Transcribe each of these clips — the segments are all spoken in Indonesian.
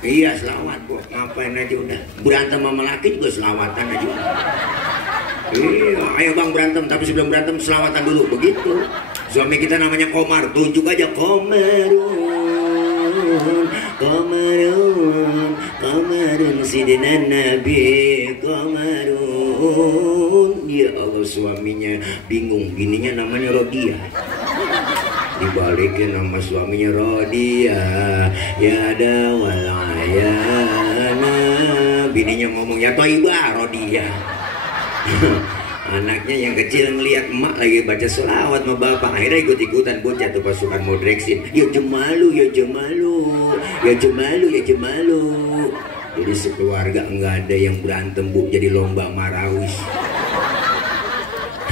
Iya selawat kok, ngapain aja udah. Berantem sama laki juga selawatan aja. Iya, ayo bang berantem, tapi sebelum berantem selawatan dulu, begitu. Suami kita namanya Komar, tunjuk aja Komarun, Komarun, Komarun, Sidina Nabi, Komarun. Ya Allah, suaminya bingung, bininya namanya Rodia. Dibalikin nama suaminya Rodia, ya ada walayana. Bininya ngomongnya Toibah Rodia. Anaknya yang kecil ngeliat emak lagi baca selawat sama bapak, akhirnya ikut-ikutan bocah tuh pasukan Modreksin. Ya jemalu, ya jemalu, ya jemalu, ya jemalu. Jadi sekeluarga enggak ada yang berantem bu, jadi lomba marawis.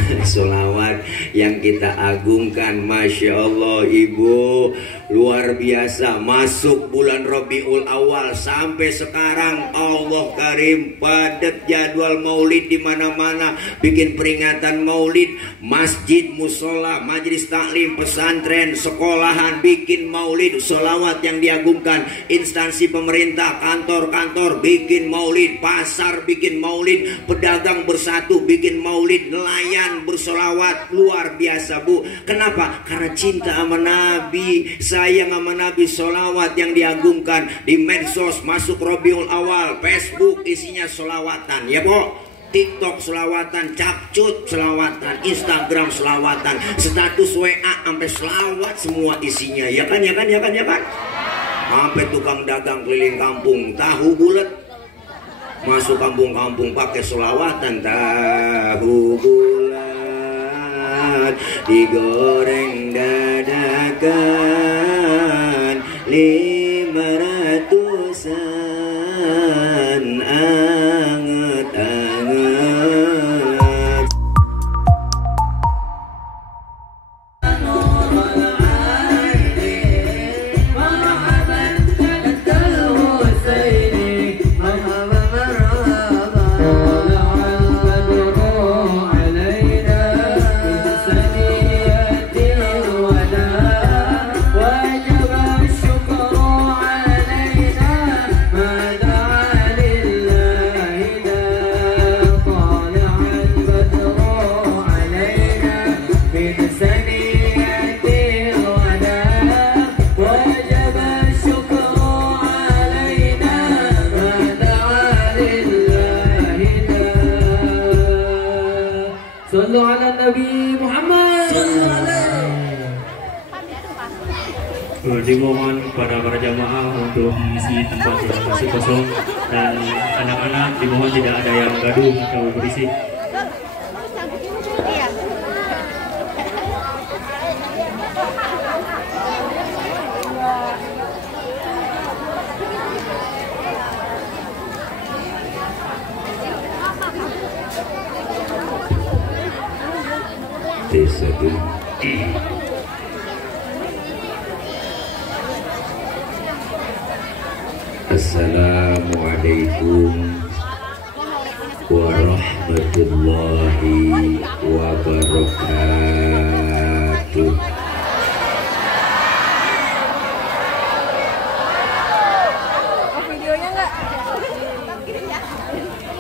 Sholawat yang kita agungkan, Masya Allah ibu, luar biasa. Masuk bulan Rabiul Awal sampai sekarang Allah Karim, padat jadwal maulid di mana-mana, bikin peringatan maulid, masjid, musola, majelis taklim, pesantren, sekolahan bikin maulid, sholawat yang diagungkan, instansi pemerintah, kantor-kantor bikin maulid, pasar bikin maulid, pedagang bersatu bikin maulid, nelayan bersolawat, luar biasa bu. Kenapa? Karena cinta sama Nabi, sayang sama Nabi. Solawat yang diagungkan di medsos, masuk Rabiul Awal, Facebook isinya solawatan ya bu. TikTok selawatan, capcut selawatan, Instagram selawatan, status WA sampai selawat semua isinya ya kan, ya kan, ya kan, ya kan. Sampai tukang dagang keliling kampung tahu bulat masuk kampung-kampung pakai selawatan, tahu bulat digoreng dadakan 500-an anget-anget. Sallu ala Nabi Muhammad. Dimohon kepada para jamaah untuk mengisi tempat yang masih kosong, dan anak-anak dimohon tidak ada yang gaduh atau berisik. T1. Assalamualaikum warahmatullahi wabarakatuh.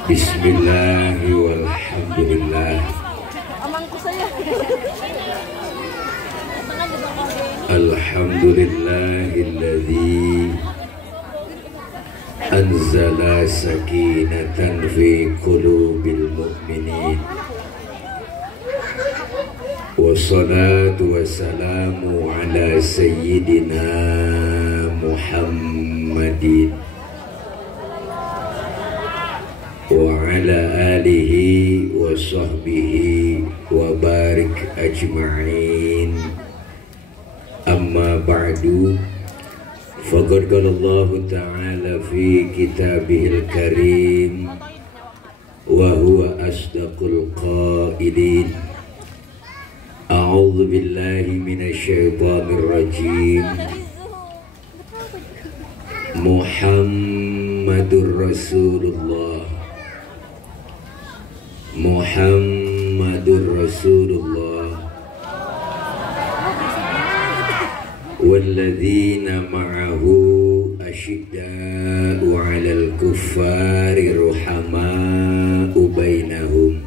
Bismillahirrahmanirrahim. Alhamdulillahilladzi anzala sakinatan fi qulubil mu'minin. Wassalatu wassalamu ala sayyidina Muhammadin wa ala alihi wa sahbihi wa barik ajma'in. Amma ba'du, faqad qala Allah ta'ala fi kitabihil karim wa huwa asdaqul qailin. A'udzu billahi minasy syaithanir rajim. Muhammadur Rasulullah, Muhammadur Rasulullah, walladzina ma'ahu asyidda'u 'alal kuffari ruhama'u bainahum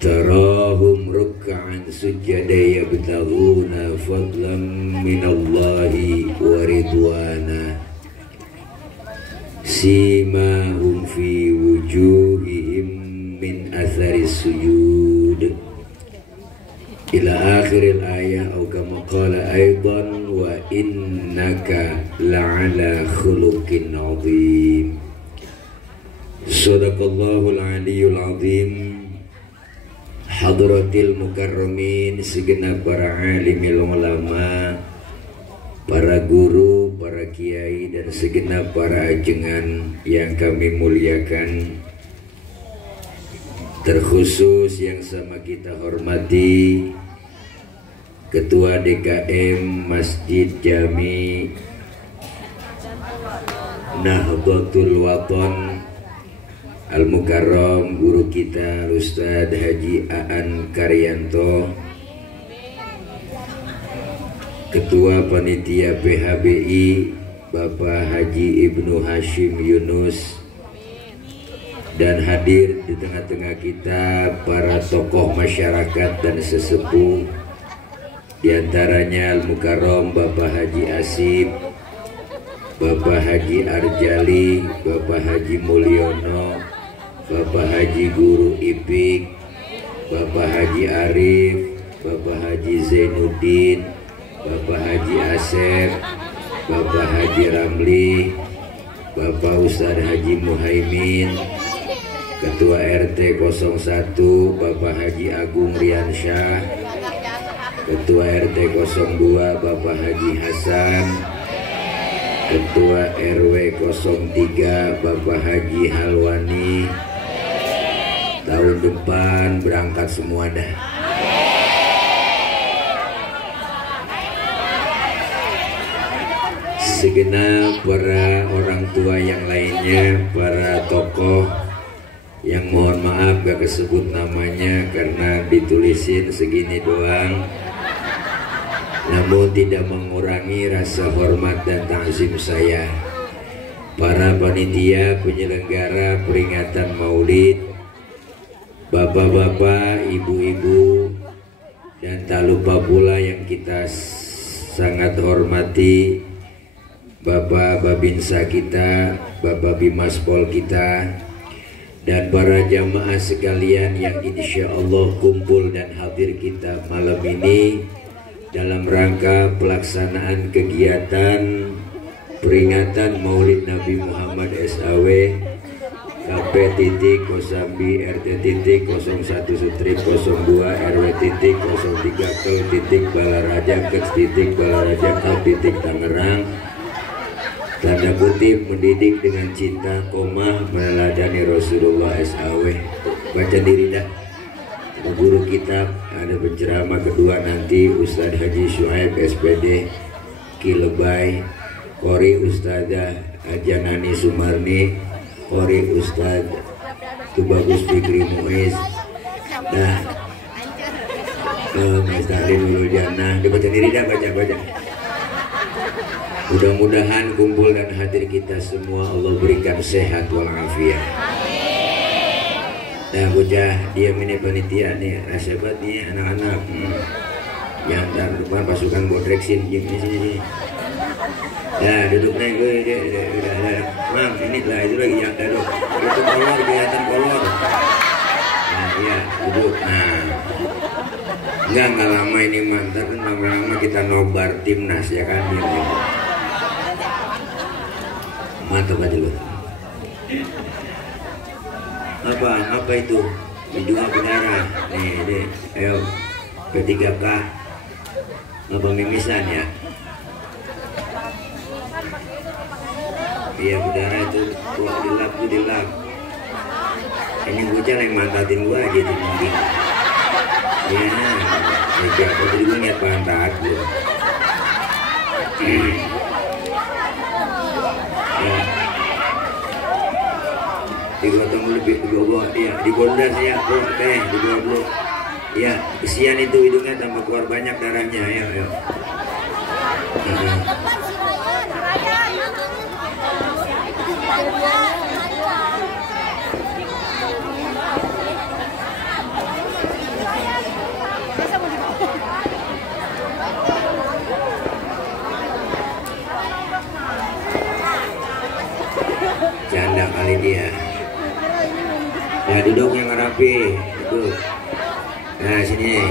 tarahum ruk'an sujada yabtaghuna fadlan minallahi wa ridwana simahum fi wujuhihim min athari sujud ila akhiril ayah atau kama qala aidan wa innaka la'ala khuluqin azim. Sadaqallahul aliyul azim. Hadratil mukarramin, segenap para alimil ulama, para guru, para kiai dan segenap para ajengan yang kami muliakan, terkhusus yang sama kita hormati Ketua DKM Masjid Jami Nahdlatul Wathon Al-Mukarram, guru kita Ustadz Haji Aan Karyanto, Ketua Panitia PHBI Bapak Haji Ibnu Hashim Yunus, dan hadir di tengah-tengah kita para tokoh masyarakat dan sesepuh, diantaranya Al-Mukarram Bapak Haji Asib, Bapak Haji Arjali, Bapak Haji Mulyono, Bapak Haji Guru Ipik, Bapak Haji Arif, Bapak Haji Zainuddin, Bapak Haji Asep, Bapak Haji Ramli, Bapak Ustadz Haji Muhaimin, Ketua RT 01 Bapak Haji Agung Riansyah, Ketua RT 02 Bapak Haji Hasan, Ketua RW 03 Bapak Haji Halwani. Tahun depan berangkat semua dah. Segenap para orang tua yang lainnya, para tokoh yang mohon maaf gak kesebut namanya karena ditulisin segini doang, namun tidak mengurangi rasa hormat dan ta'zim saya. Para panitia penyelenggara peringatan Maulid, bapak-bapak, ibu-ibu, dan tak lupa pula yang kita sangat hormati Bapak Babinsa kita, Bapak Bimaspol kita, dan para jamaah sekalian yang insya Allah kumpul dan hadir kita malam ini dalam rangka pelaksanaan kegiatan peringatan Maulid Nabi Muhammad SAW KP titik Kosambi RT titik 01 Sutrip 02 RW titik 03 Kel titik Balaraja Keks titik Balaraja Kal titik Tangerang, tanda kutip mendidik dengan cinta, koma meneladani Rasulullah SAW. Baca diri dah. Guru kitab ada penceramah kedua nanti Ustadz Haji Syuaib SPD Kilebay, Kori Ustadzah Ajanani Sumarni, Kori Ustadz Tubagus Fikri Muiz, dah Mas Dalin Ulujana. Dibaca diri dah, baca. Mudah-mudahan kumpul dan hadir kita semua Allah berikan sehat walafiat. Dah bocah diam ini panitia nih, rasa banget nih anak-anak. Yang ntar depan pasukan bodreksin diam di sini. Dah duduk naik gue, udah. Mang ini lah itu lagi yang duduk. Itu kolor, kelihatan kolor. Nah iya duduk. Nah enggak lama ini mantar kan lama-lama kita nobar timnas ya kan. Mantap aja loh. Apa itu? Junjungan penjara. Nih, ayo P3K. Apa mimisan ya? Iya udara itu gua dilap. Ini bocah yang mantatin gua aja tuh mungkin. Iya, sejak tadi gua niat pantat gua. Ya. Digotong lebih dibawa ya, digondas ya, dibawa dulu. Ya, kesian itu hidungnya tambah keluar banyak darahnya, ayo. Janda kali dia. Ya duduk yang rapi. Duduk. Nah sini.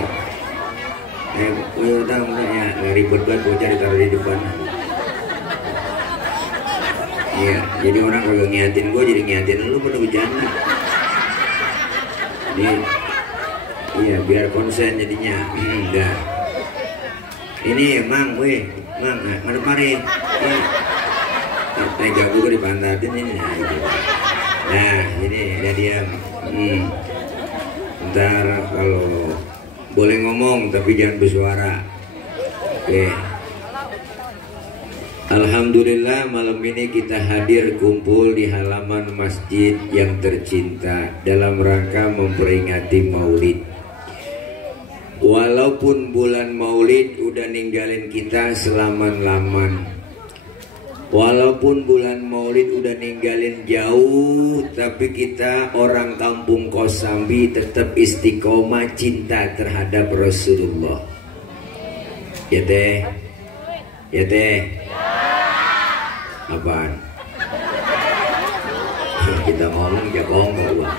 Utang ya ribet banget bocah ditaruh di depan. Iya, jadi orang kagak ngiatin gue, jadi ngiatin lu pada bercanda. Jadi, iya biar konsen jadinya. Udah. Ini Mang, weh, Mang, ngadep mari. Tega gue dipantatin ini. Nah, ini udah diam. Ntar kalau boleh ngomong tapi jangan bersuara. Oke. Alhamdulillah malam ini kita hadir kumpul di halaman masjid yang tercinta dalam rangka memperingati Maulid. Walaupun bulan Maulid udah ninggalin kita selaman-laman, walaupun bulan Maulid udah ninggalin jauh, tapi kita orang kampung Kosambi tetap istiqomah cinta terhadap Rasulullah. Ya teh, ya teh. Apaan? Kita ngomong jagong gua.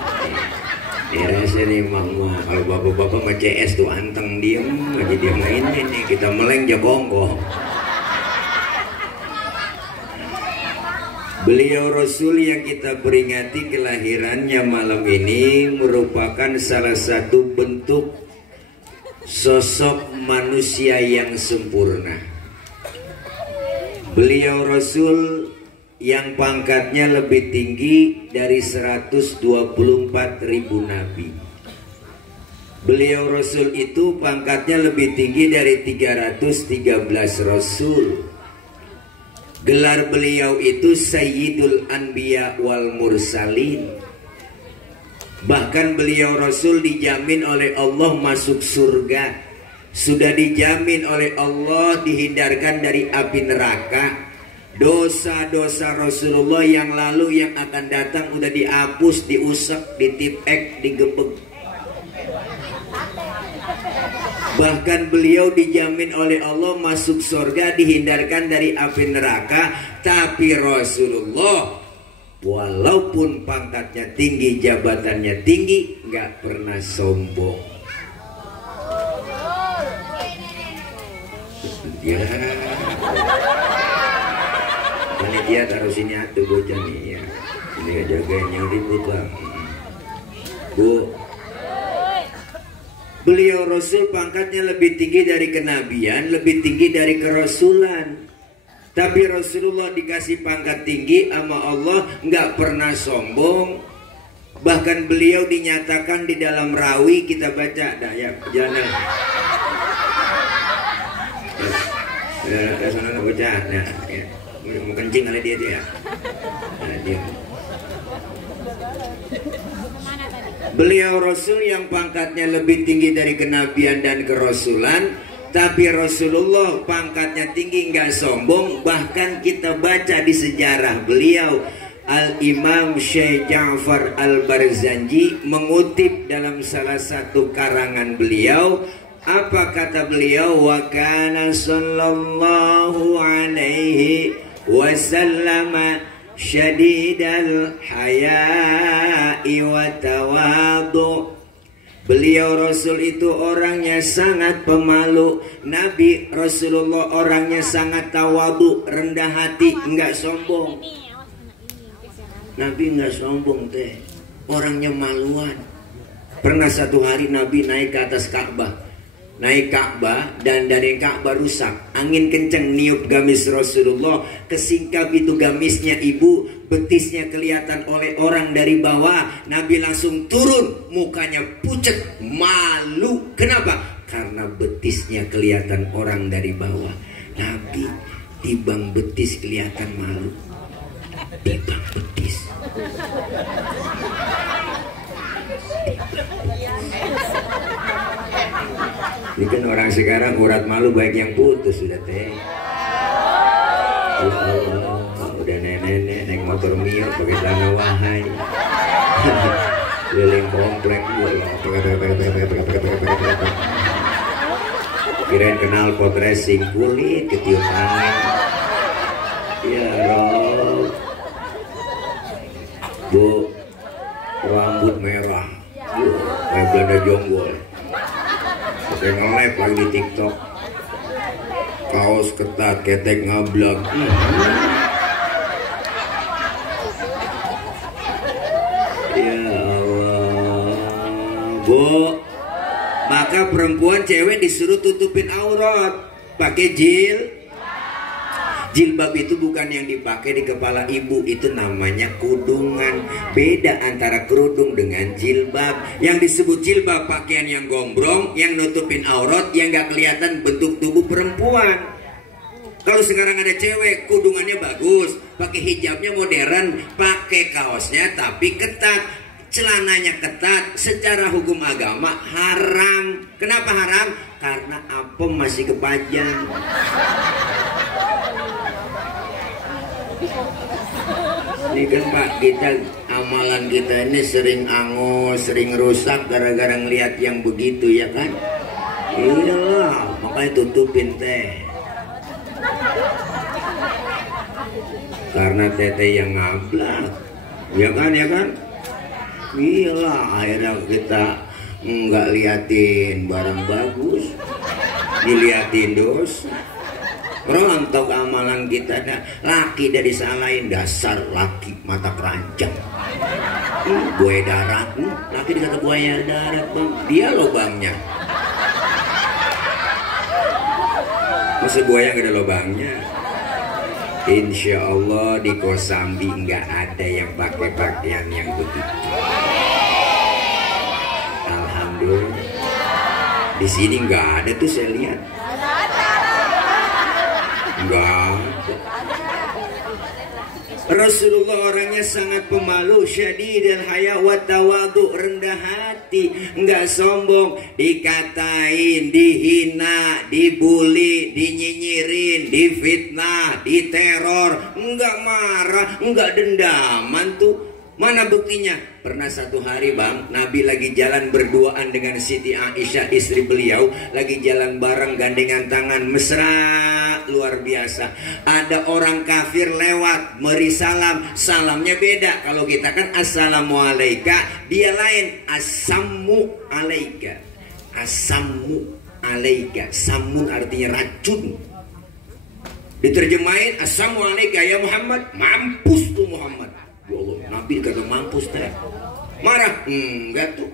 Rasa nih mama, kalau bapak-bapak sama CS tuh anteng diem aja dia mainin nih, kita meleng jagong. Beliau Rasul yang kita peringati kelahirannya malam ini merupakan salah satu bentuk sosok manusia yang sempurna. Beliau Rasul yang pangkatnya lebih tinggi dari 124.000 nabi. Beliau Rasul itu pangkatnya lebih tinggi dari 313 Rasul. Gelar beliau itu Sayyidul Anbiya wal Mursalin. Bahkan beliau Rasul dijamin oleh Allah masuk surga. Sudah dijamin oleh Allah dihindarkan dari api neraka. Dosa-dosa Rasulullah yang lalu yang akan datang udah dihapus, diusap, ditipek, digebek. Bahkan beliau dijamin oleh Allah masuk surga, dihindarkan dari api neraka. Tapi Rasulullah walaupun pangkatnya tinggi, jabatannya tinggi, nggak pernah sombong. Ya, panitia taruh sini atuh bocah nih ya. Ini jagain yang ribut lah. Bu, beliau Rasul pangkatnya lebih tinggi dari kenabian, lebih tinggi dari kerasulan. Tapi Rasulullah dikasih pangkat tinggi sama Allah, nggak pernah sombong. Bahkan beliau dinyatakan di dalam rawi, kita baca, dah ya, jangan. Udah sana bocah, nah, ya. Mau kencing kali dia ya. Nah, dia. Beliau Rasul yang pangkatnya lebih tinggi dari kenabian dan kerasulan, tapi Rasulullah pangkatnya tinggi nggak sombong. Bahkan kita baca di sejarah beliau, Al-Imam Syekh Ja'far Al-Barzanji mengutip dalam salah satu karangan beliau. Apa kata beliau? Wa kana sallallahu alaihi wasallam syadidal haya'i wa tawadu. Beliau Rasul itu orangnya sangat pemalu. Nabi Rasulullah orangnya sangat tawadu, rendah hati, enggak sombong. Nabi enggak sombong teh, orangnya maluan. Pernah satu hari Nabi naik ke atas Ka'bah. Naik Ka'bah dan dari Ka'bah rusak. Angin kenceng niup gamis Rasulullah. Kesingkap itu gamisnya ibu, betisnya kelihatan oleh orang dari bawah. Nabi langsung turun, mukanya pucet, malu. Kenapa? Karena betisnya kelihatan orang dari bawah. Nabi tibang betis kelihatan malu. Tibang betis. Ini kan orang sekarang urat malu baik yang putus sudah teh. Ya Allah, udah nenek naik motor motor Mio pakai celana wahai. Keliling komplek kirain kenal pot racing, kulit ketiup angin. Ya Rob, Bu, rambut merah, kayak Belanda jonggol, pakai nge-live lagi di TikTok, kaos ketat, ketek ngablak. Ya Allah, Bu, maka perempuan cewek disuruh tutupin aurat pakai jilbab itu bukan yang dipakai di kepala ibu, itu namanya kudungan. Beda antara kerudung dengan jilbab. Yang disebut jilbab pakaian yang gombrong, yang nutupin aurat, yang gak kelihatan bentuk tubuh perempuan. Kalau sekarang ada cewek kudungannya bagus, pakai hijabnya modern, pakai kaosnya tapi ketat, celananya ketat, secara hukum agama haram. Kenapa haram? Karena apem masih kepajang. Ini kan Pak, kita amalan kita ini sering angus, sering rusak gara-gara ngelihat yang begitu ya kan? Iyalah, makanya tutupin teh. Karena tete yang ngablak, ya kan? Iyalah, akhirnya kita nggak liatin barang bagus, diliatin dosa. Rontok amalan kita dah. Laki dari disalahin, dasar laki mata keranjang. Buaya darat, laki dikata buaya darat bang, dia lubangnya. Masa buaya gak ada lubangnya? Insya Allah di Kosambi nggak ada yang pakai pakaian yang begitu. Alhamdulillah. Di sini nggak ada tuh saya lihat. Enggak. Rasulullah orangnya sangat pemalu, syadidul haya wa tawadhu, rendah hati, enggak sombong, dikatain, dihina, dibully, dinyinyirin, difitnah, diteror, enggak marah, enggak dendaman tuh. Mana buktinya? Pernah satu hari bang, Nabi lagi jalan berduaan dengan Siti Aisyah istri beliau, lagi jalan bareng gandengan tangan mesra luar biasa. Ada orang kafir lewat beri salam, salamnya beda. Kalau kita kan assalamualaikum, dia lain assamu alaika. Assamu alaika, samun artinya racun. Diterjemahin assalamualaikum ya Muhammad, mampus tuh Muhammad. Ya Allah, Nabi kata mampus teh. Marah? Enggak tuh.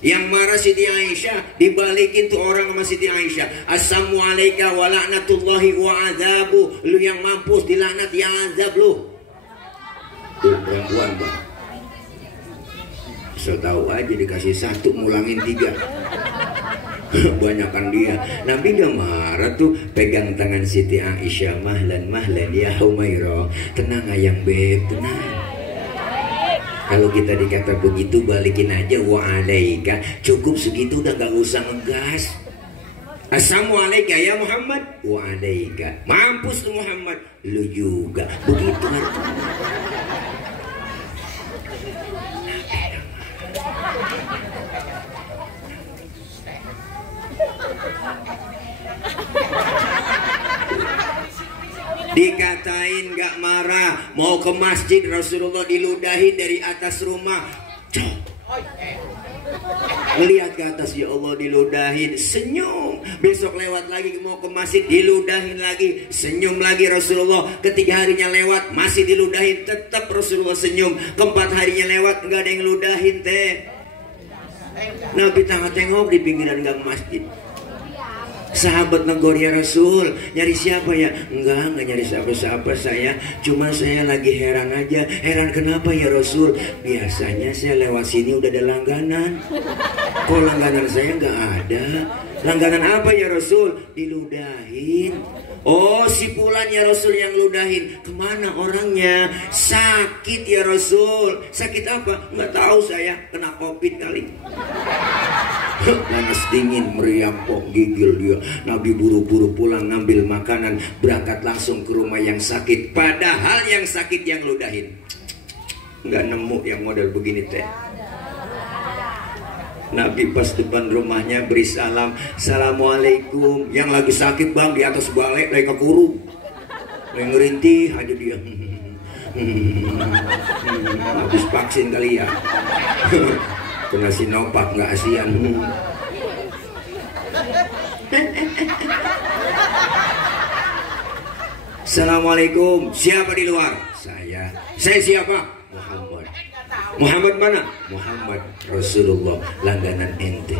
Yang marah Siti Aisyah, dibalikin tuh orang sama Siti Aisyah. Assalamualaikum wa la'natullahi wa azabu. Lu yang mampus dilaknat ya azab lu. Tuh perempuan bang. So tahu aja dikasih satu ngulangin 3. Banyakan dia. Nabi gak marah tuh, pegang tangan Siti Aisyah, mahlan ya Humairah, tenang ayang beb, tenang. Kalau kita dikata begitu balikin aja wa alaika, cukup segitu udah gak usah ngegas. Assalamualaikum ya Muhammad, wa alaika, mampus tuh Muhammad, lu juga begitu artinya. Dikatain gak marah, mau ke masjid Rasulullah diludahin dari atas rumah. Melihat ke atas, ya Allah diludahin, senyum. Besok lewat lagi mau ke masjid diludahin lagi, senyum lagi Rasulullah. Ketiga harinya lewat masih diludahin, tetap Rasulullah senyum. Keempat harinya lewat nggak ada yang ludahin teh. Nabi tengok di pinggiran gang masjid. Sahabat negor, ya Rasul, nyari siapa ya? Enggak nyari siapa-siapa saya. Cuma saya lagi heran aja. Heran kenapa ya Rasul? Biasanya saya lewat sini udah ada langganan. Kok langganan saya nggak ada? Langganan apa ya Rasul? Diludahin. Oh si Fulan ya Rasul yang ludahin. Kemana orangnya? Sakit ya Rasul. Sakit apa? Nggak tahu saya. Kena COVID kali. Panas dingin meriampok gigil dia. Nabi buru-buru pulang ngambil makanan, berangkat langsung ke rumah yang sakit. Padahal yang sakit yang ludahin. Nggak nemu yang model begini teh. Nabi pas depan rumahnya beri salam, assalamualaikum. Yang lagi sakit bang di atas balai lagi kekurung, lagi ngerintih aja dia. Habis vaksin kali ya. Kena Sinovac nggak asian. Assalamualaikum. Siapa di luar? Saya siapa? Muhammad. Muhammad mana? Muhammad Rasulullah, langganan ente.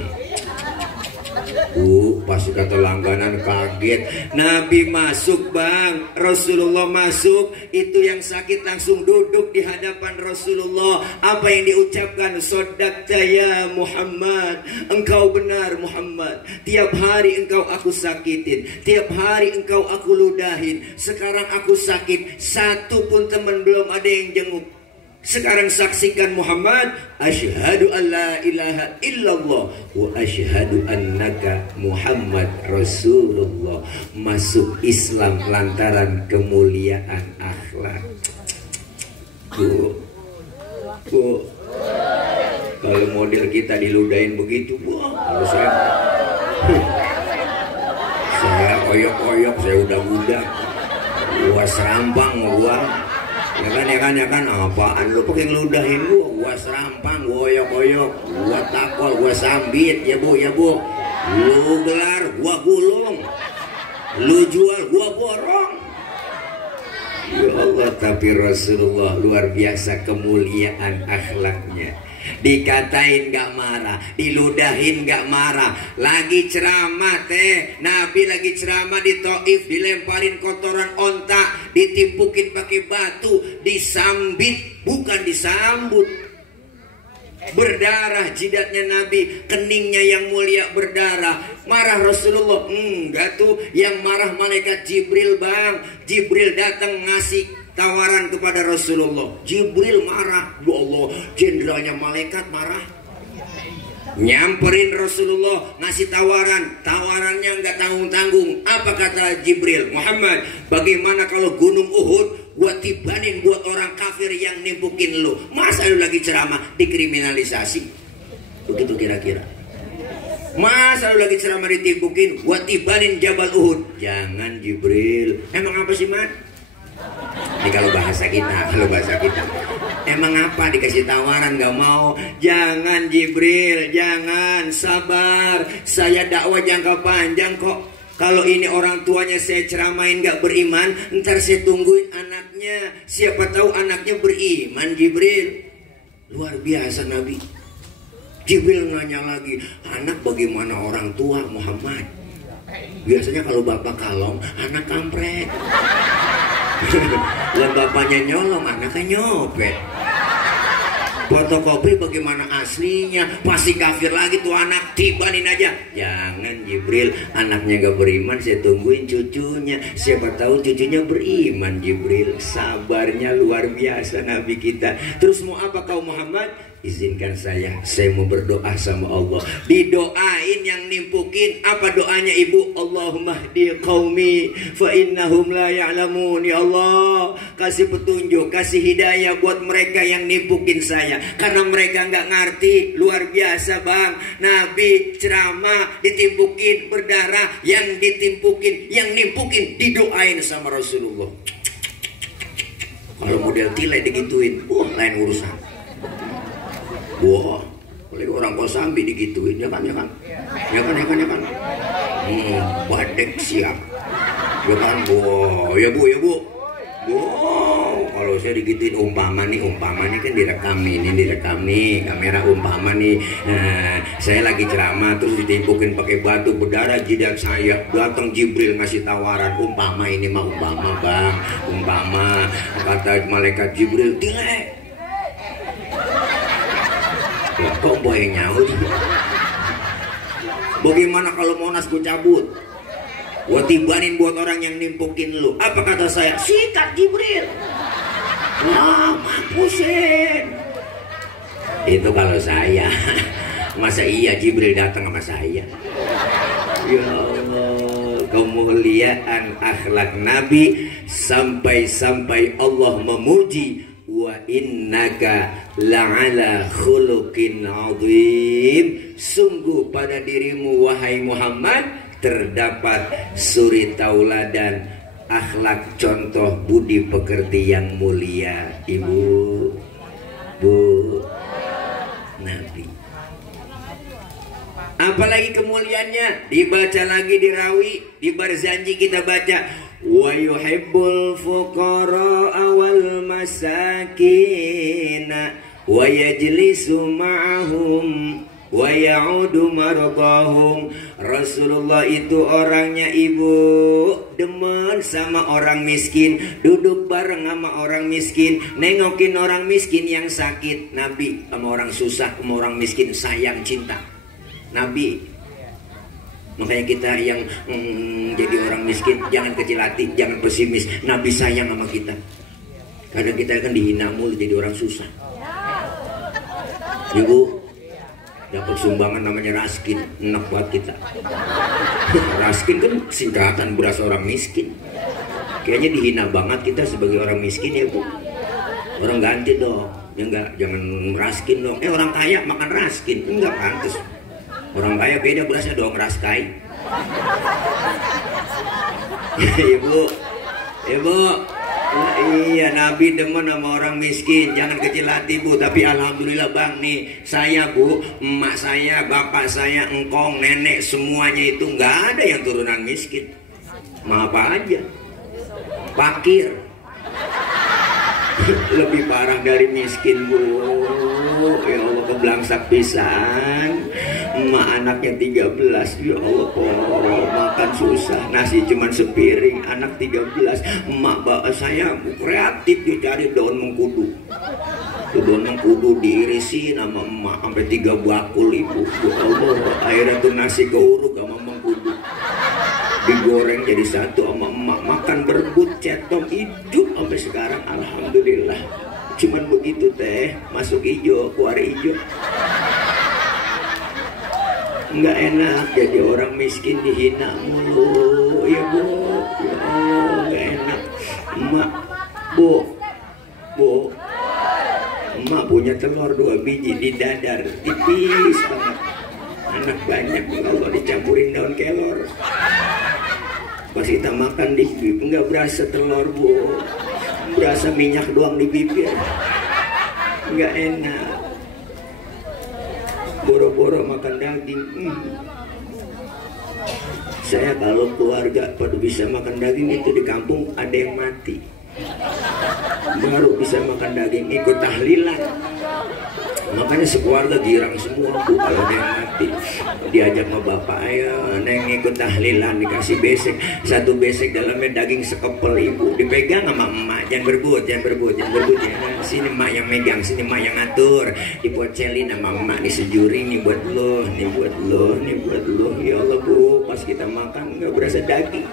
Pas kata langganan kaget. Nabi masuk bang, Rasulullah masuk. Itu yang sakit langsung duduk di hadapan Rasulullah. Apa yang diucapkan? Sodakta ya Muhammad, engkau benar Muhammad. Tiap hari engkau aku sakitin, tiap hari engkau aku ludahin. Sekarang aku sakit, satu pun teman belum ada yang jenguk. Sekarang saksikan Muhammad, asyhadu an la ilaha illallah wa asyhadu annaka Muhammad Rasulullah. Masuk Islam lantaran kemuliaan akhlak. Bu, kalau model kita diludahin begitu, bu, kalau saya oyok-oyok, saya udah budak, gua serampang gua. Ya kan, apaan lu pakai ngeludahin gua serampang, gua oyok-oyok, gua takol, gua sambit, ya bu, lu gelar, gua gulung, lu jual, gua borong. Ya Allah, tapi Rasulullah luar biasa kemuliaan akhlaknya. Dikatain gak marah, diludahin gak marah. Lagi ceramah teh, Nabi lagi ceramah di Taif, dilemparin kotoran onta, ditimpukin pakai batu, disambit, bukan disambut. Berdarah jidatnya Nabi, keningnya yang mulia berdarah. Marah Rasulullah? Enggak tuh, yang marah malaikat Jibril bang. Jibril datang ngasih tawaran kepada Rasulullah. Jibril marah. Ya Allah, jenderalnya malaikat marah. Nyamperin Rasulullah, ngasih tawaran. Tawarannya nggak tanggung-tanggung. Apa kata Jibril? Muhammad, bagaimana kalau gunung Uhud gua tibanin buat orang kafir yang nimpukin lu? Masa lu lagi ceramah dikriminalisasi? Begitu kira-kira. Masa lu lagi ceramah ditimpukin, gua tibanin Jabal Uhud? Jangan Jibril. Emang apa sih, Mat? Ini kalau bahasa kita, emang apa dikasih tawaran gak mau? Jangan Jibril, jangan, sabar. Saya dakwah jangka panjang kok. Kalau ini orang tuanya saya ceramain gak beriman, ntar saya tungguin anaknya. Siapa tahu anaknya beriman. Jibril luar biasa Nabi. Jibril nanya lagi, anak bagaimana orang tua Muhammad? Biasanya kalau bapak kalong, anak kampret. Lah bapaknya nyolong, anaknya nyopet. Fotokopi bagaimana aslinya? Pasti kafir lagi tuh anak, tibanin aja. Jangan Jibril, anaknya gak beriman, saya tungguin cucunya. Siapa tahu cucunya beriman. Jibril sabarnya luar biasa Nabi kita. Terus mau apa kau Muhammad? Izinkan saya mau berdoa sama Allah. Didoain yang nimpukin. Apa doanya ibu? Allahumma hdi qaumi fa innahum la ya'lamun. Ya Allah, kasih petunjuk, kasih hidayah buat mereka yang nimpukin saya, karena mereka nggak ngerti. Luar biasa bang, Nabi ceramah ditimpukin berdarah, yang ditimpukin, yang nimpukin didoain sama Rasulullah. Kalau model tilai digituin, lain urusan. Wah, oleh orang Kosambi digituin, ya kan. Badek siap, ya kan, ya bu. Wow, kalau saya digituin umpama nih kan direkam nih kamera umpama nih. Nah, saya lagi ceramah terus ditimpukin pakai batu berdarah jidat saya. Datang Jibril ngasih tawaran, umpama ini mah umpama bang, umpama. Kata malaikat Jibril, tilek. Kok boy nyaut? Bagaimana kalau Monas gue cabut? Gue tibanin buat orang yang nimpukin lu. Apa kata saya? Sikat Jibril. Mampusin. Itu kalau saya. Masa iya Jibril datang sama saya? Ya Allah, kemuliaan akhlak Nabi sampai-sampai Allah memuji, wa innaka la'ala khuluqin azim. Sungguh pada dirimu wahai Muhammad terdapat suri tauladan, akhlak contoh budi pekerti yang mulia. Ibu, Bu, Nabi. Apalagi kemuliaannya, dibaca lagi di Rawi, di Barzanji kita baca, wa yuhibbul fuqara wal masakin wa yajlisu ma'ahum wa ya'udu mardahum. Rasulullah itu orangnya ibu demen sama orang miskin, duduk bareng sama orang miskin, nengokin orang miskin yang sakit. Nabi sama orang susah, sama orang miskin sayang cinta Nabi. Makanya kita yang jadi orang miskin jangan kecil hati, jangan pesimis. Nabi sayang sama kita. Kadang kita kan dihina mulu jadi orang susah. Ibu dapat sumbangan namanya raskin, enak buat kita. Raskin kan singkatan beras orang miskin. Kayaknya dihina banget kita sebagai orang miskin ya Bu. Orang ganti dong, ya enggak, jangan raskin dong. Orang kaya makan raskin, enggak pantas. Orang kaya beda berasnya dong, raskai. Ibu, Ibu, nah, iya Nabi demen sama orang miskin, jangan kecil hati Bu. Tapi alhamdulillah Bang nih, saya Bu, emak saya, bapak saya, engkong, nenek, semuanya itu nggak ada yang turunan miskin. Maaf aja, fakir. Lebih parah dari miskin Bu. Ya Allah, keblangsak pisan. Emak anaknya 13, ya Allah, makan susah, nasi cuman sepiring, anak 13. Emak bapak saya kreatif, dia cari daun mengkudu. Daun mengkudu diirisin sama emak sampai 3 bakul Ibu. Ya Allah, akhirnya tuh nasi keuruk sama mengkudu digoreng jadi satu sama emak, makan berebut, cetok hidup sampai sekarang. Alhamdulillah. Cuman begitu teh, masuk hijau, keluar hijau. Nggak enak jadi orang miskin, dihina mulu ya Bu. Ya Allah, nggak enak. Emak, Bu, emak punya telur 2 biji di dadar, tipis banget. Anak banyak, kalau dicampurin daun kelor, pas kita makan di bibir nggak berasa telur Bu, berasa minyak doang di bibir. Nggak enak. Boro-boro makan daging. Saya kalau keluarga pada bisa makan daging itu di kampung ada yang mati, baru bisa makan daging, ikut tahlilan. Makanya sekeluarga girang semua Bu kalau ada yang mati. Diajak sama bapak, ayo neng ikut tahlilan, dikasih besek. 1 besek dalamnya daging sekepel Ibu, dipegang sama emak. Jangan berebut ya. Sini emak yang megang, sini emak yang ngatur. Dipocelin sama emak, disejuri, nih buat lo, nih buat lo, nih buat lo. Ya Allah Bu, pas kita makan nggak berasa daging,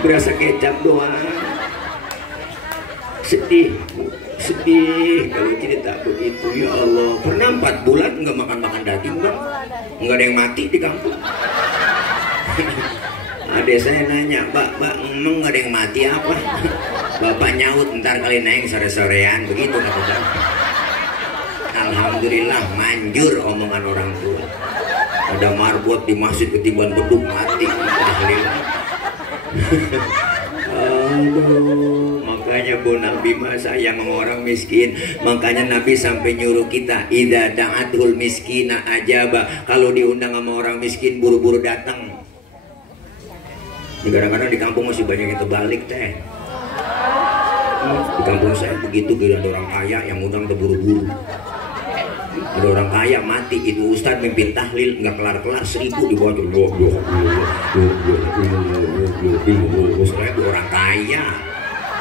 berasa kecap doang. Sedih kalau cerita begitu. Ya Allah, pernah 4 bulan nggak makan daging Bang, nggak ada yang mati di kampung. Adek saya nanya, Mbak, emang nggak ada yang mati apa? Bapak nyaut, ntar kali neng sore-sorean, begitu kata Bang. Alhamdulillah manjur omongan orang tua. Ada marbot di masjid ketiban beduk mati. Aduh, makanya Bu Nabi sayang sama orang miskin. Makanya Nabi sampai nyuruh kita, idza da'atul miskina ajaba. Kalau diundang sama orang miskin buru-buru datang. Kadang-kadang di kampung masih banyak yang terbalik teh. Di kampung saya begitu, bila ada orang kaya yang undang terburu-buru. Ada orang kaya mati, itu ustadz mimpin tahlil nggak kelar-kelar 1000 dibawa tuh. Saya orang kaya,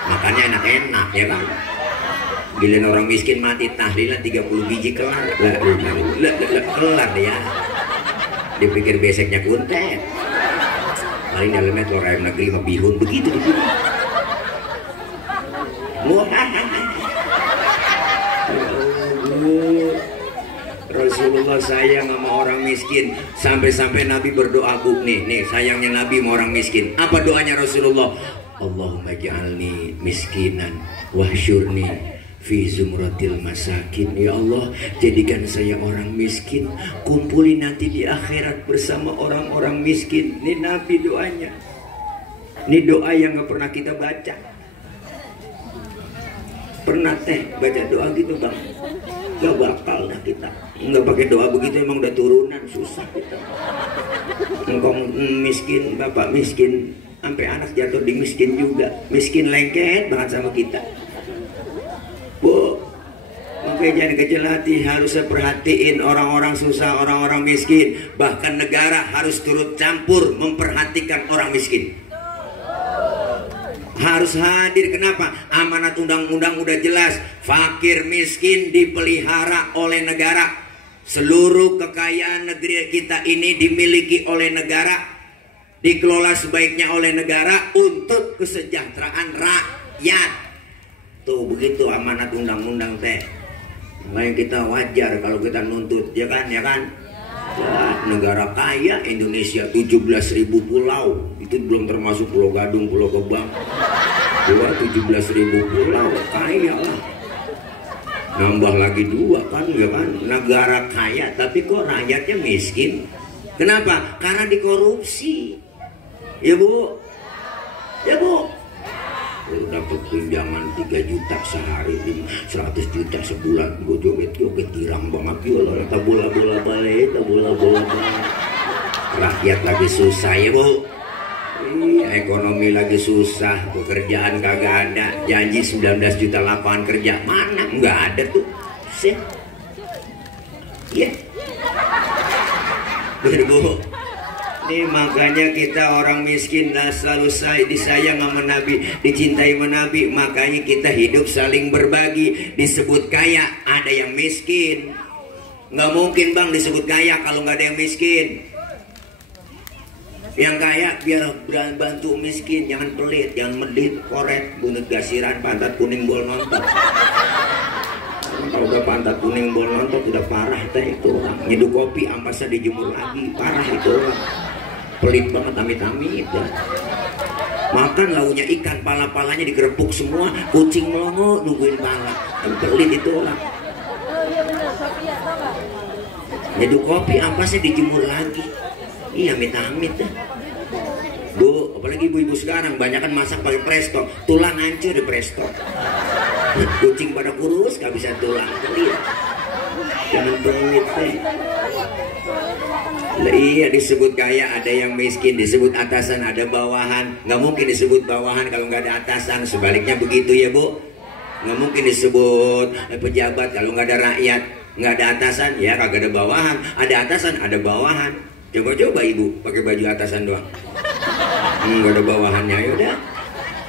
makannya enak-enak ya kan. Giliran orang miskin mati tahlilan 30 biji kelar, kelar ya. Dipikir beseknya kuntet, paling dalamnya telur ayam negeri sama bihun, begitu. Rasulullah sayang sama orang miskin. Sampai-sampai Nabi berdoa, Bu. Nih sayangnya Nabi sama orang miskin. Apa doanya Rasulullah? Allahumma ja'alni miskinan wahsyurni fi zumratil masakin. Ya Allah, jadikan saya orang miskin, kumpulin nanti di akhirat bersama orang-orang miskin. Ini Nabi doanya. Ini doa yang gak pernah kita baca. Pernah baca doa gitu bang? Gak bakal dah kita. Nggak pakai doa begitu emang udah turunan, susah kita. Engkong miskin, bapak miskin, sampai anak jatuh di miskin juga. Miskin lengket banget sama kita. Bu, makanya jangan kecil hati, harus perhatiin orang-orang susah, orang-orang miskin. Bahkan negara harus turut campur memperhatikan orang miskin. Harus hadir. Kenapa? Amanat undang-undang udah jelas. Fakir miskin dipelihara oleh negara. Seluruh kekayaan negeri kita ini dimiliki oleh negara, dikelola sebaiknya oleh negara untuk kesejahteraan rakyat. Tuh begitu amanat undang-undang teh. Makanya kita wajar kalau kita nuntut, ya kan? Ya, negara kaya Indonesia 17.000 pulau. Itu belum termasuk Pulau Gadung, Pulau Gebang. 17.000 pulau, kaya lah. Nambah lagi 2 kan, ya kan? Negara kaya tapi kok rakyatnya miskin. Kenapa? Karena dikorupsi. Ya Bu? Ya Bu? Dapat tunjangan 3 juta sehari, 100 juta sebulan. Gue joget-joget girang banget juga. Bola-bola balik. Rakyat lagi susah ya Bu. Ekonomi lagi susah, pekerjaan kagak ada. Janji 19 juta lapangan kerja, mana? Nggak ada tuh. Ya. Bener Bu. Ini makanya kita orang miskin selalu disayang sama Nabi, dicintai sama Nabi. Makanya kita hidup saling berbagi. Disebut kaya, ada yang miskin. Nggak mungkin bang disebut kaya kalau nggak ada yang miskin. Yang kaya biar bantu miskin, jangan pelit, jangan medit, koret, bunut gasiran, pantat kuning bol nonton. Kalau udah pantat kuning bol nonton udah parah teh itu orang. Nyeduh kopi ampasnya dijemur lagi, parah itu orang. Pelit banget, amit-amit ya. Makan launya ikan, pala-palanya digerepuk semua, kucing melongo nungguin pala. Pelit itu orang. Nyeduh kopi ampasnya dijemur lagi. Iya, amit-amit dah. Bu, apalagi ibu-ibu sekarang banyak kan masak pakai presto, tulang hancur di presto. Kucing pada kurus gak bisa tulang. Lihat, jangan pelit teh. Iya, disebut kaya ada yang miskin, disebut atasan ada bawahan. Nggak mungkin disebut bawahan kalau nggak ada atasan. Sebaliknya begitu ya Bu. Nggak mungkin disebut pejabat kalau nggak ada rakyat. Nggak ada atasan ya kagak ada bawahan. Ada atasan ada bawahan. Coba-coba ibu pakai baju atasan doang, nggak ada bawahannya. Yaudah,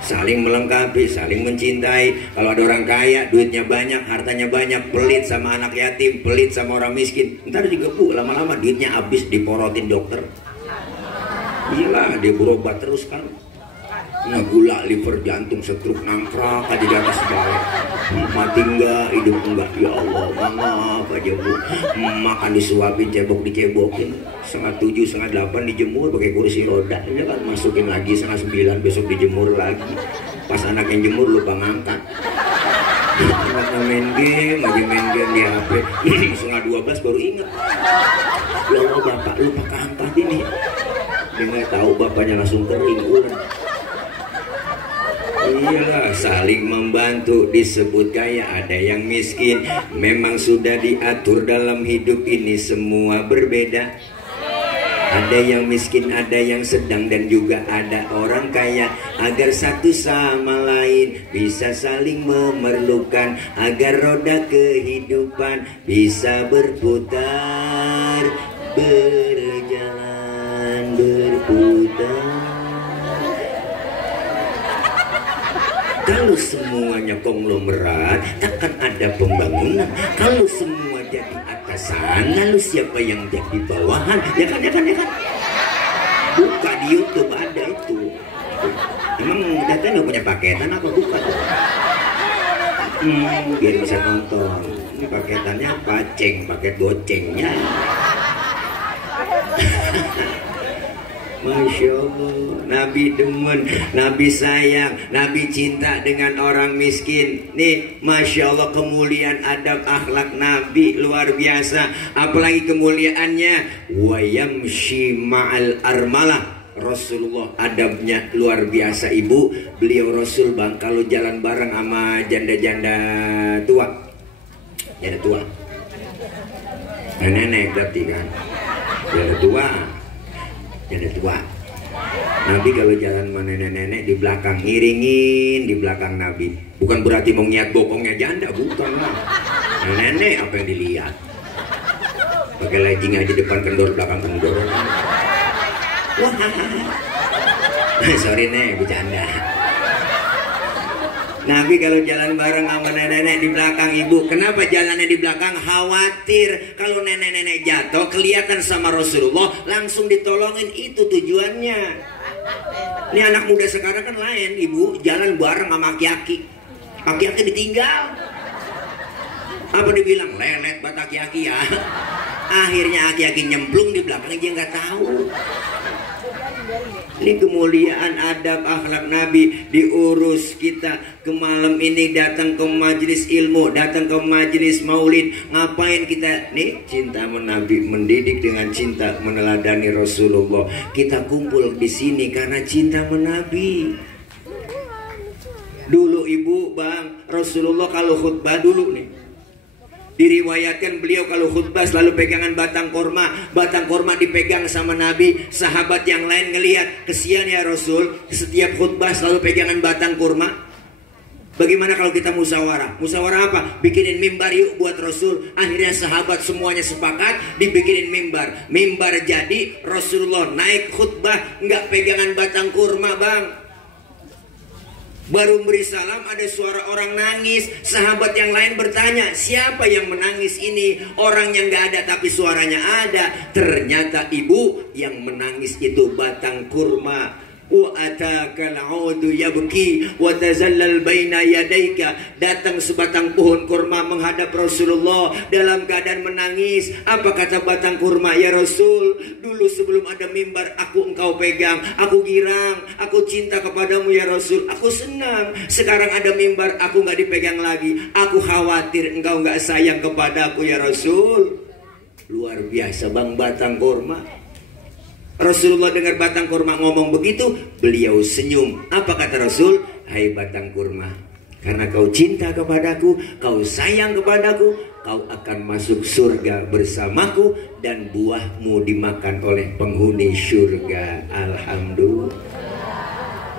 saling melengkapi, saling mencintai. Kalau ada orang kaya, duitnya banyak, hartanya banyak, pelit sama anak yatim, pelit sama orang miskin, ntar juga Bu, lama-lama duitnya habis diporotin dokter. Gila, dia berobat terus kan. Nah, gula, liver, jantung, stroke, nangkrak aja di atas segala. Mati enggak, hidup enggak. Ya Allah, maaf aja Bu. Makan disuapin, cebok dicebokin. 7:30, 7:30 dijemur pakai kursi roda. Ini kan masukin lagi 8:30, besok dijemur lagi. Pas anak yang jemur lupa ngangkat. Anaknya main game, lagi main game di HP. 11:30 baru inget. Ya Allah, bapak lupa keangkat ini. Dia nggak tahu bapaknya langsung kering ulen. Iyalah, saling membantu disebut kaya, ada yang miskin. Memang sudah diatur dalam hidup ini semua berbeda. Ada yang miskin, ada yang sedang, dan juga ada orang kaya. Agar satu sama lain bisa saling memerlukan, agar roda kehidupan bisa berputar, berjalan, berputar. Kalau semuanya konglomerat, takkan ada pembangunan. Kalau semua jadi atasan, lalu siapa yang jadi bawahan? Ya kan. Buka di YouTube ada itu. Emang datanya nggak punya paketan apa buka? Biar bisa nonton. Ini paketannya paceng, paket gocengnya. Masya Allah, Nabi demen, Nabi sayang, Nabi cinta dengan orang miskin. Nih, Masya Allah, kemuliaan adab akhlak Nabi luar biasa. Apalagi kemuliaannya, wa yamshi ma'al armalah. Rasulullah adabnya luar biasa, ibu. Beliau Rasul bang, kalau jalan bareng sama janda-janda tua, janda tua, nenek berarti kan, janda tua. Janda tua. Nabi kalau jalan sama nenek-nenek di belakang, ngiringin di belakang Nabi. Bukan berarti mau ngiat bokongnya janda, bukan lah. Nenek apa yang dilihat? Pakai legging aja depan kendor, belakang kendor. Wah, sorry nek, bercanda. Nabi kalau jalan bareng sama nenek-nenek di belakang, ibu. Kenapa jalannya di belakang? Khawatir kalau nenek-nenek jatuh kelihatan sama Rasulullah, langsung ditolongin. Itu tujuannya. Ini anak muda sekarang kan lain, ibu. Jalan bareng sama aki-aki, aki-aki ditinggal. Apa dibilang? Lelet bat aki-aki ya. Akhirnya aki-aki nyemplung di belakang, dia nggak tahu. Ini kemuliaan adab akhlak Nabi diurus. Kita ke malam ini datang ke majelis ilmu, datang ke majelis maulid. Ngapain kita? Nih, cinta Nabi, mendidik dengan cinta meneladani Rasulullah. Kita kumpul di sini karena cinta Nabi. Dulu ibu, bang, Rasulullah kalau khutbah dulu nih, diriwayatkan beliau kalau khutbah selalu pegangan batang korma. Batang korma dipegang sama Nabi. Sahabat yang lain ngelihat, kesian ya Rasul, setiap khutbah selalu pegangan batang korma. Bagaimana kalau kita musyawarah? Musyawarah apa? Bikinin mimbar yuk buat Rasul. Akhirnya sahabat semuanya sepakat dibikinin mimbar. Mimbar jadi, Rasulullah naik khutbah nggak pegangan batang kurma, bang. Baru beri salam ada suara orang nangis. Sahabat yang lain bertanya, siapa yang menangis ini? Orang yang gak ada tapi suaranya ada. Ternyata ibu yang menangis itu batang kurma. Wa atakal audu yabki wa tazallal baina yadaika. Datang sebatang pohon kurma menghadap Rasulullah dalam keadaan menangis. Apa kata batang kurma? Ya Rasul, dulu sebelum ada mimbar aku engkau pegang, aku girang, aku cinta kepadamu ya Rasul, aku senang. Sekarang ada mimbar aku gak dipegang lagi, aku khawatir engkau gak sayang kepadaku ya Rasul. Luar biasa bang, batang kurma. Rasulullah dengar batang kurma ngomong begitu, beliau senyum. Apa kata Rasul? Hai batang kurma, karena kau cinta kepadaku, kau sayang kepadaku, kau akan masuk surga bersamaku dan buahmu dimakan oleh penghuni surga. Alhamdulillah.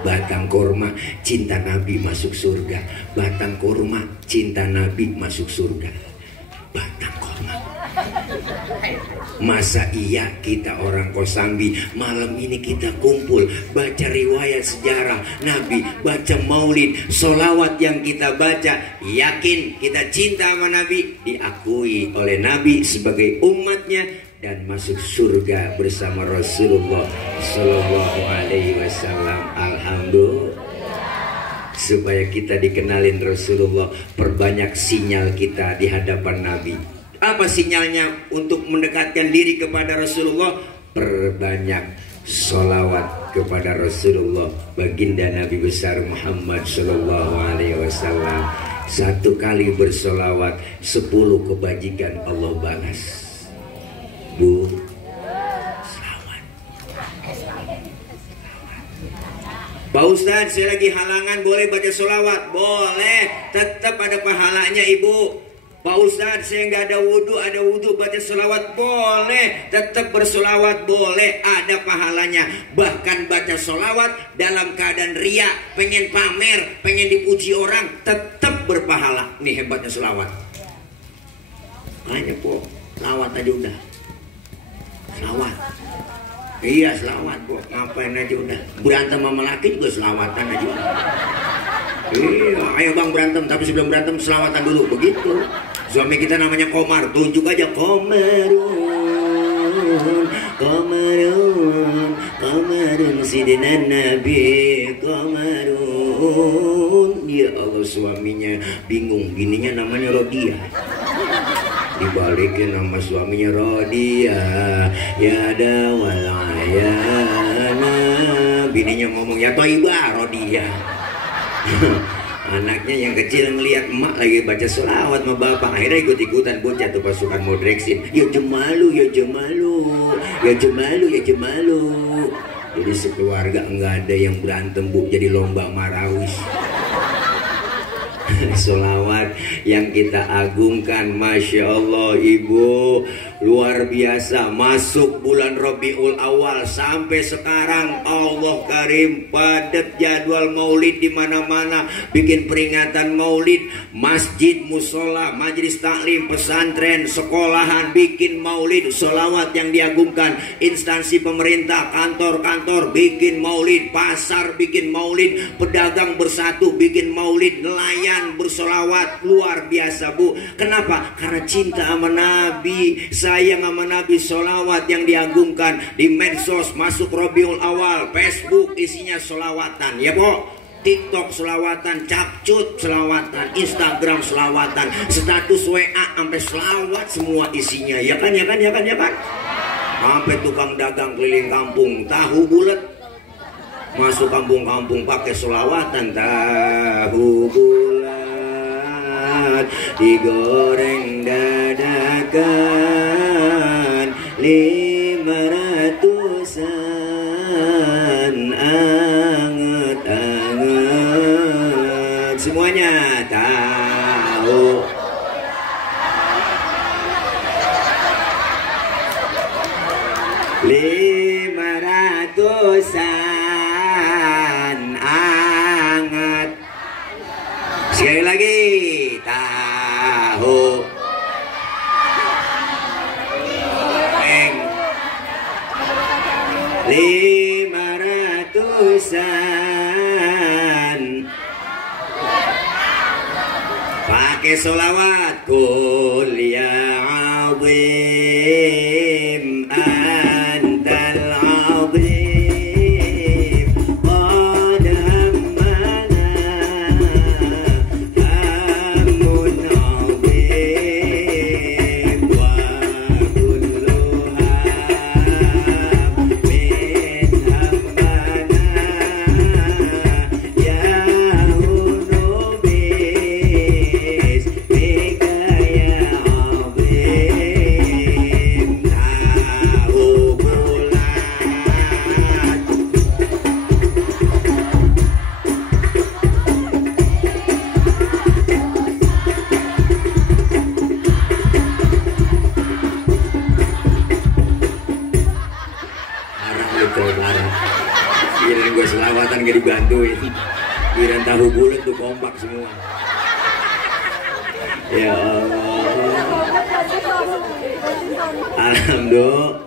Batang kurma, cinta Nabi masuk surga. Batang kurma, cinta Nabi masuk surga. Batang kurma. Masa iya kita orang Kosambi malam ini kita kumpul baca riwayat sejarah Nabi, baca maulid, solawat yang kita baca, yakin kita cinta sama Nabi, diakui oleh Nabi sebagai umatnya dan masuk surga bersama Rasulullah Sallallahu Alaihi Wasallam. Alhamdulillah. Supaya kita dikenalin Rasulullah, perbanyak sinyal kita di hadapan Nabi. Apa sinyalnya untuk mendekatkan diri kepada Rasulullah? Perbanyak sholawat kepada Rasulullah, baginda Nabi besar Muhammad Sallallahu Alaihi Wasallam. Satu kali bersolawat, 10 kebajikan Allah balas. Bu, selawat. Pak Ustadz, saya lagi halangan, boleh baca sholawat? Boleh, tetap ada pahalanya ibu. Pak Ustadz, saya nggak ada wudhu baca sholawat? Boleh, tetap bersolawat, boleh, ada pahalanya. Bahkan baca sholawat dalam keadaan ria, pengen pamer, pengen dipuji orang, tetap berpahala. Nih hebatnya sholawat. Makanya po, selawat aja udah. Selawat. Iya selawat po, ngapain aja udah. Berantem sama laki juga selawatan aja udah. Iya, ayo bang berantem, tapi sebelum berantem selawatan dulu, begitu. Suami kita namanya Komar, tunjuk aja Komarun, Komarun, Komarun, Sidina Nabi, Komarun. Ya Allah, suaminya bingung, bininya namanya Rodia. Dibalikin sama suaminya, Rodia ya dawal ayana. Bininya ngomong, ya Toibah Rodia. Anaknya yang kecil ngelihat emak lagi baca selawat sama bapak, akhirnya ikut-ikutan bocah tuh pasukan Modreksin. Ya jemalu, ya jemalu, ya jemalu, ya jemalu. Jadi sekeluarga enggak ada yang berantem, Bu, jadi lomba marawis. Sholawat yang kita agungkan, Masya Allah Ibu, luar biasa. Masuk bulan Rabiul Awal sampai sekarang Allah Karim, padat jadwal maulid di mana-mana, bikin peringatan maulid, masjid, musola, majelis taklim, pesantren, sekolahan bikin maulid, sholawat yang diagungkan, instansi pemerintah, kantor-kantor bikin maulid, pasar bikin maulid, pedagang bersatu bikin maulid, nelayan bersolawat, luar biasa Bu. Kenapa? Karena cinta sama Nabi, sayang sama Nabi. Solawat yang diagungkan di medsos, masuk Rabiul Awal, Facebook isinya solawatan ya Bu. TikTok selawatan, capcut selawatan, Instagram selawatan, status WA sampai selawat semua isinya, ya kan, ya kan, ya kan, ya kan. Sampai tukang dagang keliling kampung tahu bulat masuk kampung-kampung pakai selawatan, tahu bulat digoreng dadakan 500-an anget-anget, semuanya tahu. Ratusan anget. Sekali lagi, tahu. Peng. 500-an. Pakai sholawat. Kul ya azim antal azim qad hammana hammun azim wa kulluha min hammana ya hunubis bika ya azim tahu bulat. Larang gitu, larang. Kirain gue selawatan gak dibantuin. Kirain tahu bulat tuh kompak semua. Ya Allah. Alhamdulillah.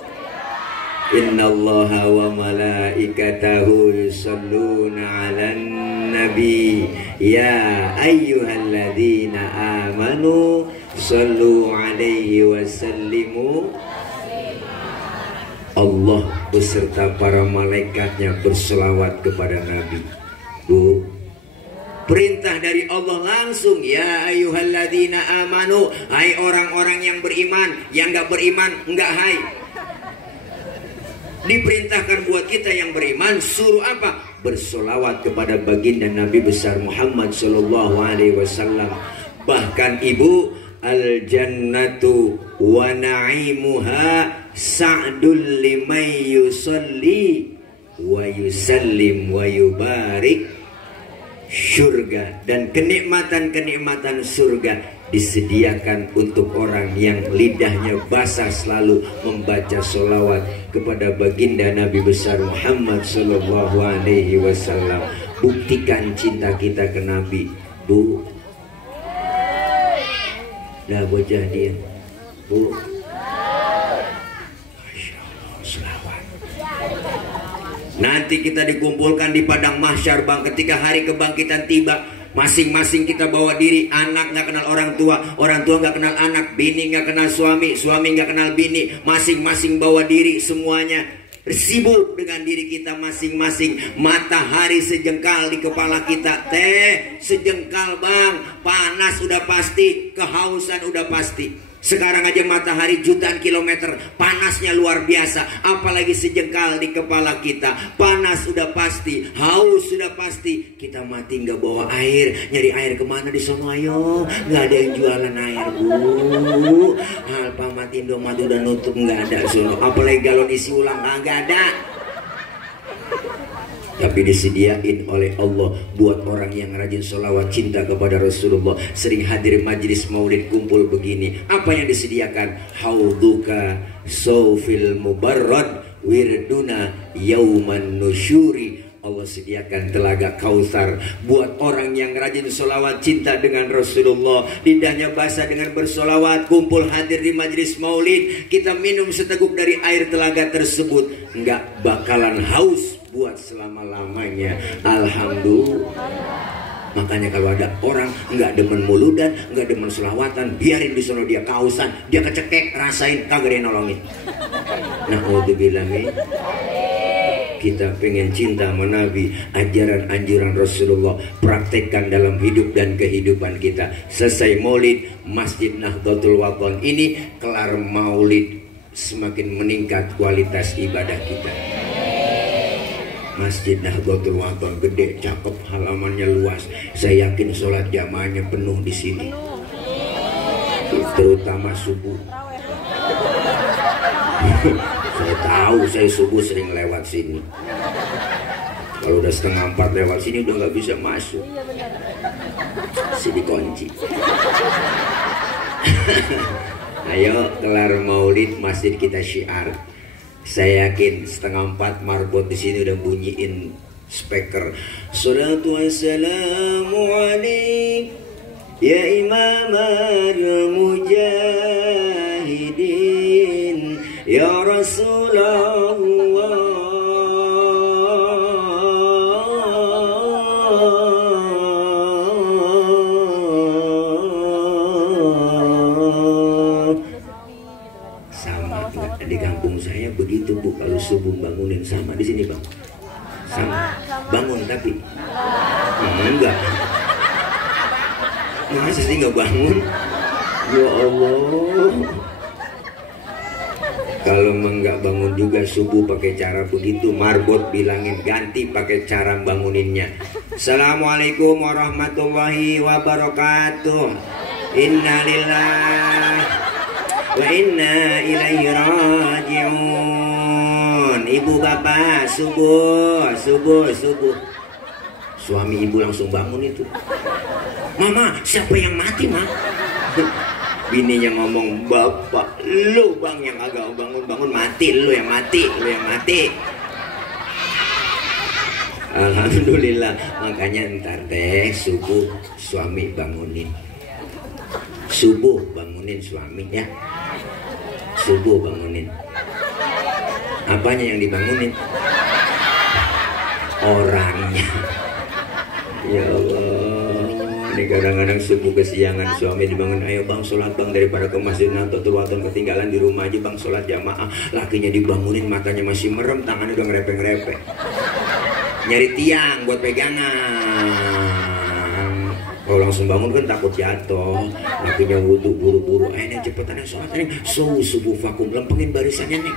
Innallaha wa malaikatahu yusalluna 'alan nabi ya ayyuhalladzina amanu sallu 'alaihi wa sallimu. Allah beserta para malaikatnya berselawat kepada Nabi. Bu, perintah dari Allah langsung, ya ayyuhalladzina amanu, hai orang-orang yang beriman. Yang gak beriman enggak hai. Diperintahkan buat kita yang beriman, suruh apa? Bersolawat kepada baginda Nabi besar Muhammad sallallahu alaihi wasallam. Bahkan Ibu, al jannatu wa na'imuha sa'dul liman yusalli wa yusallim wa yubarik. Surga dan kenikmatan-kenikmatan surga disediakan untuk orang yang lidahnya basah selalu membaca sholawat kepada baginda Nabi besar Muhammad sallallahu alaihi wasallam. Buktikan cinta kita ke Nabi, Bu. Dah bocah dia, Bu. Masya Allah, sholawat. Nanti kita dikumpulkan di padang mahsyar, Bang. Ketika hari kebangkitan tiba, masing-masing kita bawa diri. Anak gak kenal orang tua gak kenal anak, bini gak kenal suami, suami gak kenal bini. Masing-masing bawa diri semuanya. sibuk dengan diri kita masing-masing. Matahari sejengkal di kepala kita, sejengkal bang. Panas udah pasti, kehausan udah pasti. Sekarang aja matahari jutaan kilometer, panasnya luar biasa. Apalagi sejengkal di kepala kita. Panas udah pasti, haus sudah pasti. Kita mati nggak bawa air. Nyari air kemana di sono ayo? Nggak ada yang jualan air bu. Alfamart Indomaret udah nutup, nggak ada sono. Apalagi galon isi ulang nggak ada. Tapi disediain oleh Allah buat orang yang rajin sholawat, cinta kepada Rasulullah, sering hadir majlis maulid kumpul begini. Apa yang disediakan? Hauduka sawfil mubarrad wirduna yauman nusyuri. Allah sediakan telaga Kautsar buat orang yang rajin sholawat, cinta dengan Rasulullah. Lidahnya basah dengan bersolawat, kumpul hadir di majlis maulid. Kita minum seteguk dari air telaga tersebut, nggak bakalan haus buat selama-lamanya. Alhamdulillah. Makanya kalau ada orang nggak demen muludan, nggak demen selawatan, biarin di sono dia kausan, dia kecekek, rasain, kagak ada yang nolongin. Na'udzubillah. Kita pengen cinta sama Nabi, ajaran anjuran Rasulullah, praktekkan dalam hidup dan kehidupan kita. Selesai maulid, Masjid Nahdlatul Wathon ini, kelar maulid, semakin meningkat kualitas ibadah kita. Masjid Nahdlatul Wathon gede, cakep, halamannya luas. Saya yakin sholat jamaahnya penuh di sini, terutama subuh. Saya tahu, saya subuh sering lewat sini. Kalau udah 3:30 lewat sini udah nggak bisa masuk. Sini kunci. Ayo kelar maulid, masjid kita syiar. Saya yakin 3:30 marbot di sini udah bunyiin speaker. Sholatu wassalamu alaik ya imamul mujahidin ya Rasulullah. Di kampung saya begitu bu, kalau subuh bangunin sama di sini bang, sama bangun tapi enggak, masa sih nggak bangun? Ya Allah, kalau nggak bangun juga subuh pakai cara begitu, marbot bilangin ganti pakai cara banguninnya. Assalamualaikum warahmatullahi wabarakatuh. Innalillahi wa inna ilaihi raji'un. Ibu bapak subuh. Suami ibu langsung bangun itu. Mama, siapa yang mati ma? Bininya ngomong, bapak lu bang yang agak bangun mati, lu yang mati. Alhamdulillah. Makanya ntar deh subuh suami bangunin. Subuh bangunin suami ya. Subuh bangunin. Apanya yang dibangunin? Orangnya. Ya Allah, ini kadang-kadang subuh kesiangan suami dibangun, ayo bang sholat bang, daripada ke Masjid Nahdlatul Wathon ketinggalan di rumah aja bang sholat jamaah. Lakinya dibangunin, matanya masih merem, tangannya udah ngerepek-ngerepek, nyari tiang buat pegangan. Kalau langsung bangun kan takut jatuh. Lakinya wudhu buru-buru, ini cepetan yang sholat ini. Subuh vakum, lempengin barisannya nih.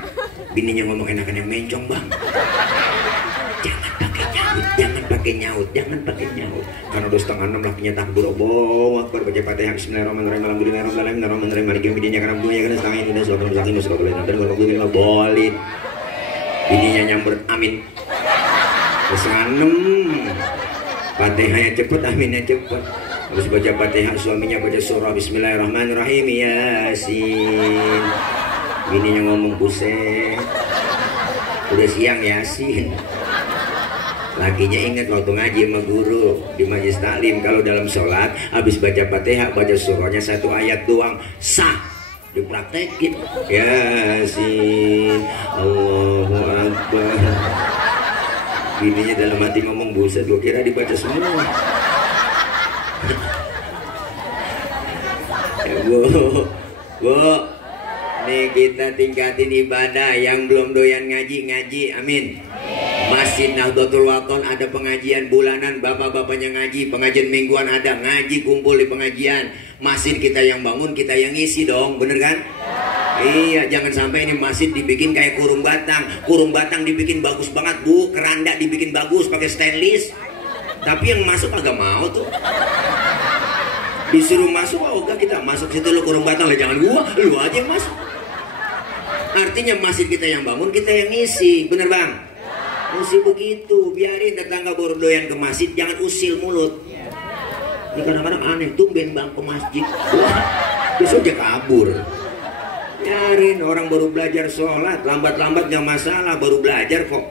Bininya ngomong, enakan yang mencong bang. Jangan pakai nyaut. Karena udah 5:30 lakinya takbir, Allahu Akbar, baca Fatihah, bismillahirrahmanirrahim, alhamdulillahirrahmanirrahim, maliki yaumiddin, karena dunia karena setengah ini dan suratul mustaqim suratul dan alhamdulillah boleh. Bininya nyambut, amin. 5:30. Fatihahnya cepet, aminnya cepet. Terus baca Fatihah, suaminya baca surah bismillahirrahmanirrahim, Yasin. Bininya ngomong, buset, udah siang Yasin. Lakinya ingat waktu ngaji sama guru di majelis taklim, kalau dalam sholat habis baca Fatihah, baca surahnya 1 ayat doang, sah, dipraktekin. Yasin, Allahu Akbar. Bininya dalam hati ngomong, buset, gua kira dibaca semua. Bu, Nih kita tingkatin ibadah. Yang belum doyan ngaji, amin. Masjid Nahdlatul Wathon ada pengajian bulanan, bapak-bapaknya ngaji, pengajian mingguan ada, ngaji kumpul di pengajian. Masjid kita yang bangun, kita yang ngisi dong, bener kan? Iya, jangan sampai ini masjid dibikin kayak kurung batang. Kurung batang dibikin bagus banget, Bu. Keranda dibikin bagus pakai stainless. Tapi yang masuk agak mau tuh. Disuruh masuk, oh enggak, kita masuk situ lu kurung batang lah, jangan gua, lu aja yang masuk. Artinya masjid kita yang bangun, kita yang ngisi, bener bang? Mesti begitu, biarin tetangga baru doyan ke masjid, jangan usil mulut. Ini kadang-kadang aneh, tumben bang ke masjid, besok dia kabur. Biarin orang baru belajar sholat, lambat-lambat gak masalah, baru belajar kok.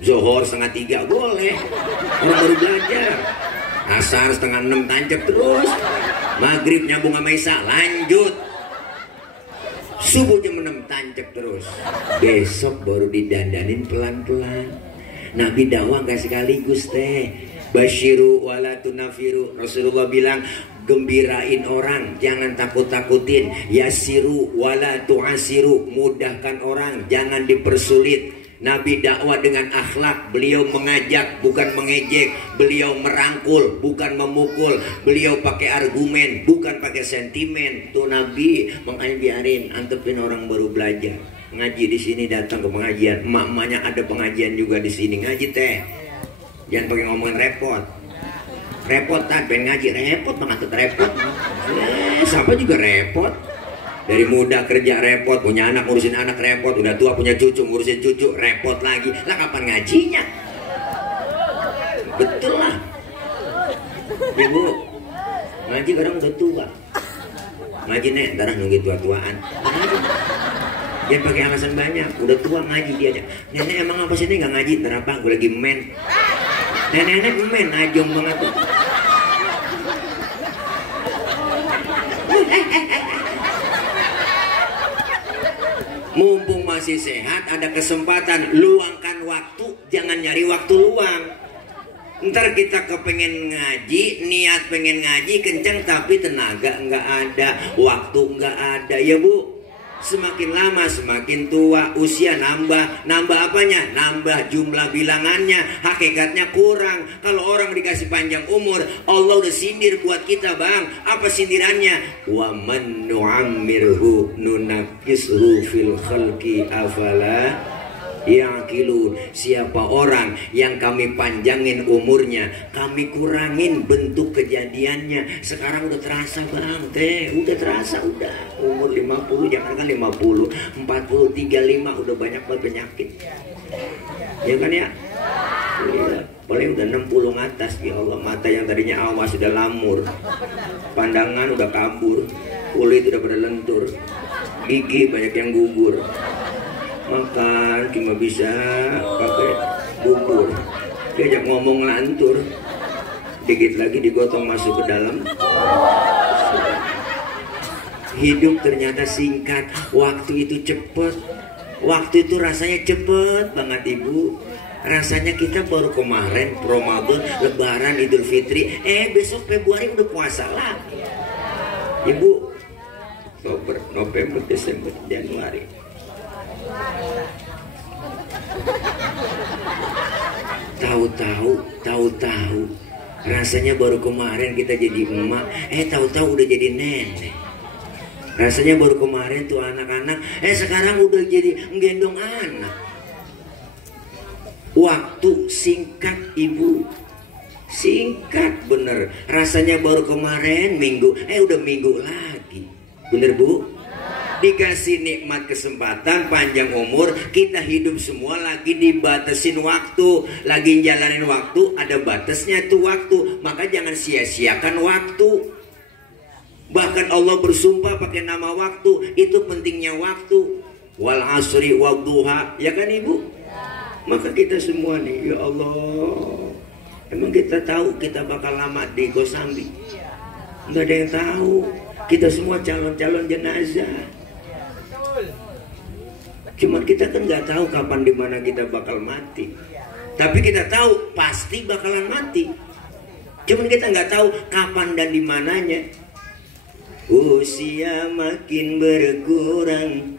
Zohor 2:30 boleh, orang baru belajar. Asar 5:30 tancap terus, maghrib nyambung sama isya lanjut. Subuh jam 6 tancap terus. Besok baru didandanin pelan-pelan. Nabi dakwah gak sekaligus teh. Basyiru wala tunafiru. Rasulullah bilang gembirain orang, jangan takut-takutin. Yasiru wala tu'asiru. Mudahkan orang, jangan dipersulit. Nabi dakwah dengan akhlak. Beliau mengajak bukan mengejek. Beliau merangkul bukan memukul. Beliau pakai argumen bukan pakai sentimen. Tuh Nabi, makanya biarin antepin orang baru belajar. Ngaji di sini, datang ke pengajian. Emak-emaknya ada pengajian juga di sini, ngaji teh. Jangan pakai ngomongin repot. Repot tak pengen ngaji, repot banget tuh, repot. Siapa juga repot. Dari muda kerja repot, punya anak ngurusin anak repot, udah tua punya cucu ngurusin cucu repot lagi. Lah kapan ngajinya? Betul lah. Ibu, ngaji kadang udah tua. Ngaji nek, darah nunggu tua-tuaan. Jangan pakai alasan banyak, udah tua ngaji dia aja. Nenek emang apa sih ini nggak ngaji? Kenapa? Gue lagi men. Nenek men, najong banget tuh. Mumpung masih sehat, ada kesempatan, luangkan waktu, jangan nyari waktu luang. Ntar kita kepengen ngaji, niat pengen ngaji kenceng, tapi tenaga nggak ada, waktu nggak ada, ya Bu. Semakin lama semakin tua, usia nambah apanya? Nambah jumlah bilangannya, hakikatnya kurang. Kalau orang dikasih panjang umur, Allah udah sindir buat kita bang. Apa sindirannya? Wa man nu'ammirhu nunakishu fil khalqi afala ya'qilun. Siapa orang yang kami panjangin umurnya, kami kurangin bentuk kejadiannya. Sekarang udah terasa bang teh, udah terasa, udah umur 50, jangan kan 50, 40, 35 udah banyak banget penyakit. Ya kan ya? Iya. Paling udah 60 atas, ya Allah. Mata yang tadinya awas sudah lamur, pandangan udah kabur, kulit udah pada lentur, gigi banyak yang gugur. Makan cuma bisa pakai bubur, diajak ngomong lantur, dikit lagi digotong masuk ke dalam. Hidup ternyata singkat, waktu itu cepet, waktu itu rasanya cepet banget Ibu. Rasanya kita baru kemarin Ramadan, Lebaran, Idul Fitri, besok Februari udah puasa lagi. Ibu, Oktober, November, Desember, Januari. Tahu-tahu rasanya baru kemarin kita jadi emak, tahu-tahu udah jadi nenek. Rasanya baru kemarin tuh anak-anak, sekarang udah jadi nggendong anak. Waktu singkat Ibu, singkat bener. Rasanya baru kemarin minggu, udah minggu lagi, bener Bu? Dikasih nikmat kesempatan panjang umur, kita hidup semua lagi dibatasin waktu, lagi jalanin waktu, ada batasnya tuh waktu. Maka jangan sia-siakan waktu. Bahkan Allah bersumpah pakai nama waktu, itu pentingnya waktu. Wal asri wad duha, ya kan Ibu? Maka kita semua nih, ya Allah, emang kita tahu kita bakal lama di Kosambi? Nggak ada yang tahu. Kita semua calon-calon jenazah. Cuman kita kan nggak tahu kapan dimana kita bakal mati. Tapi kita tahu pasti bakalan mati. Cuman kita nggak tahu kapan dan dimananya. Usia makin berkurang,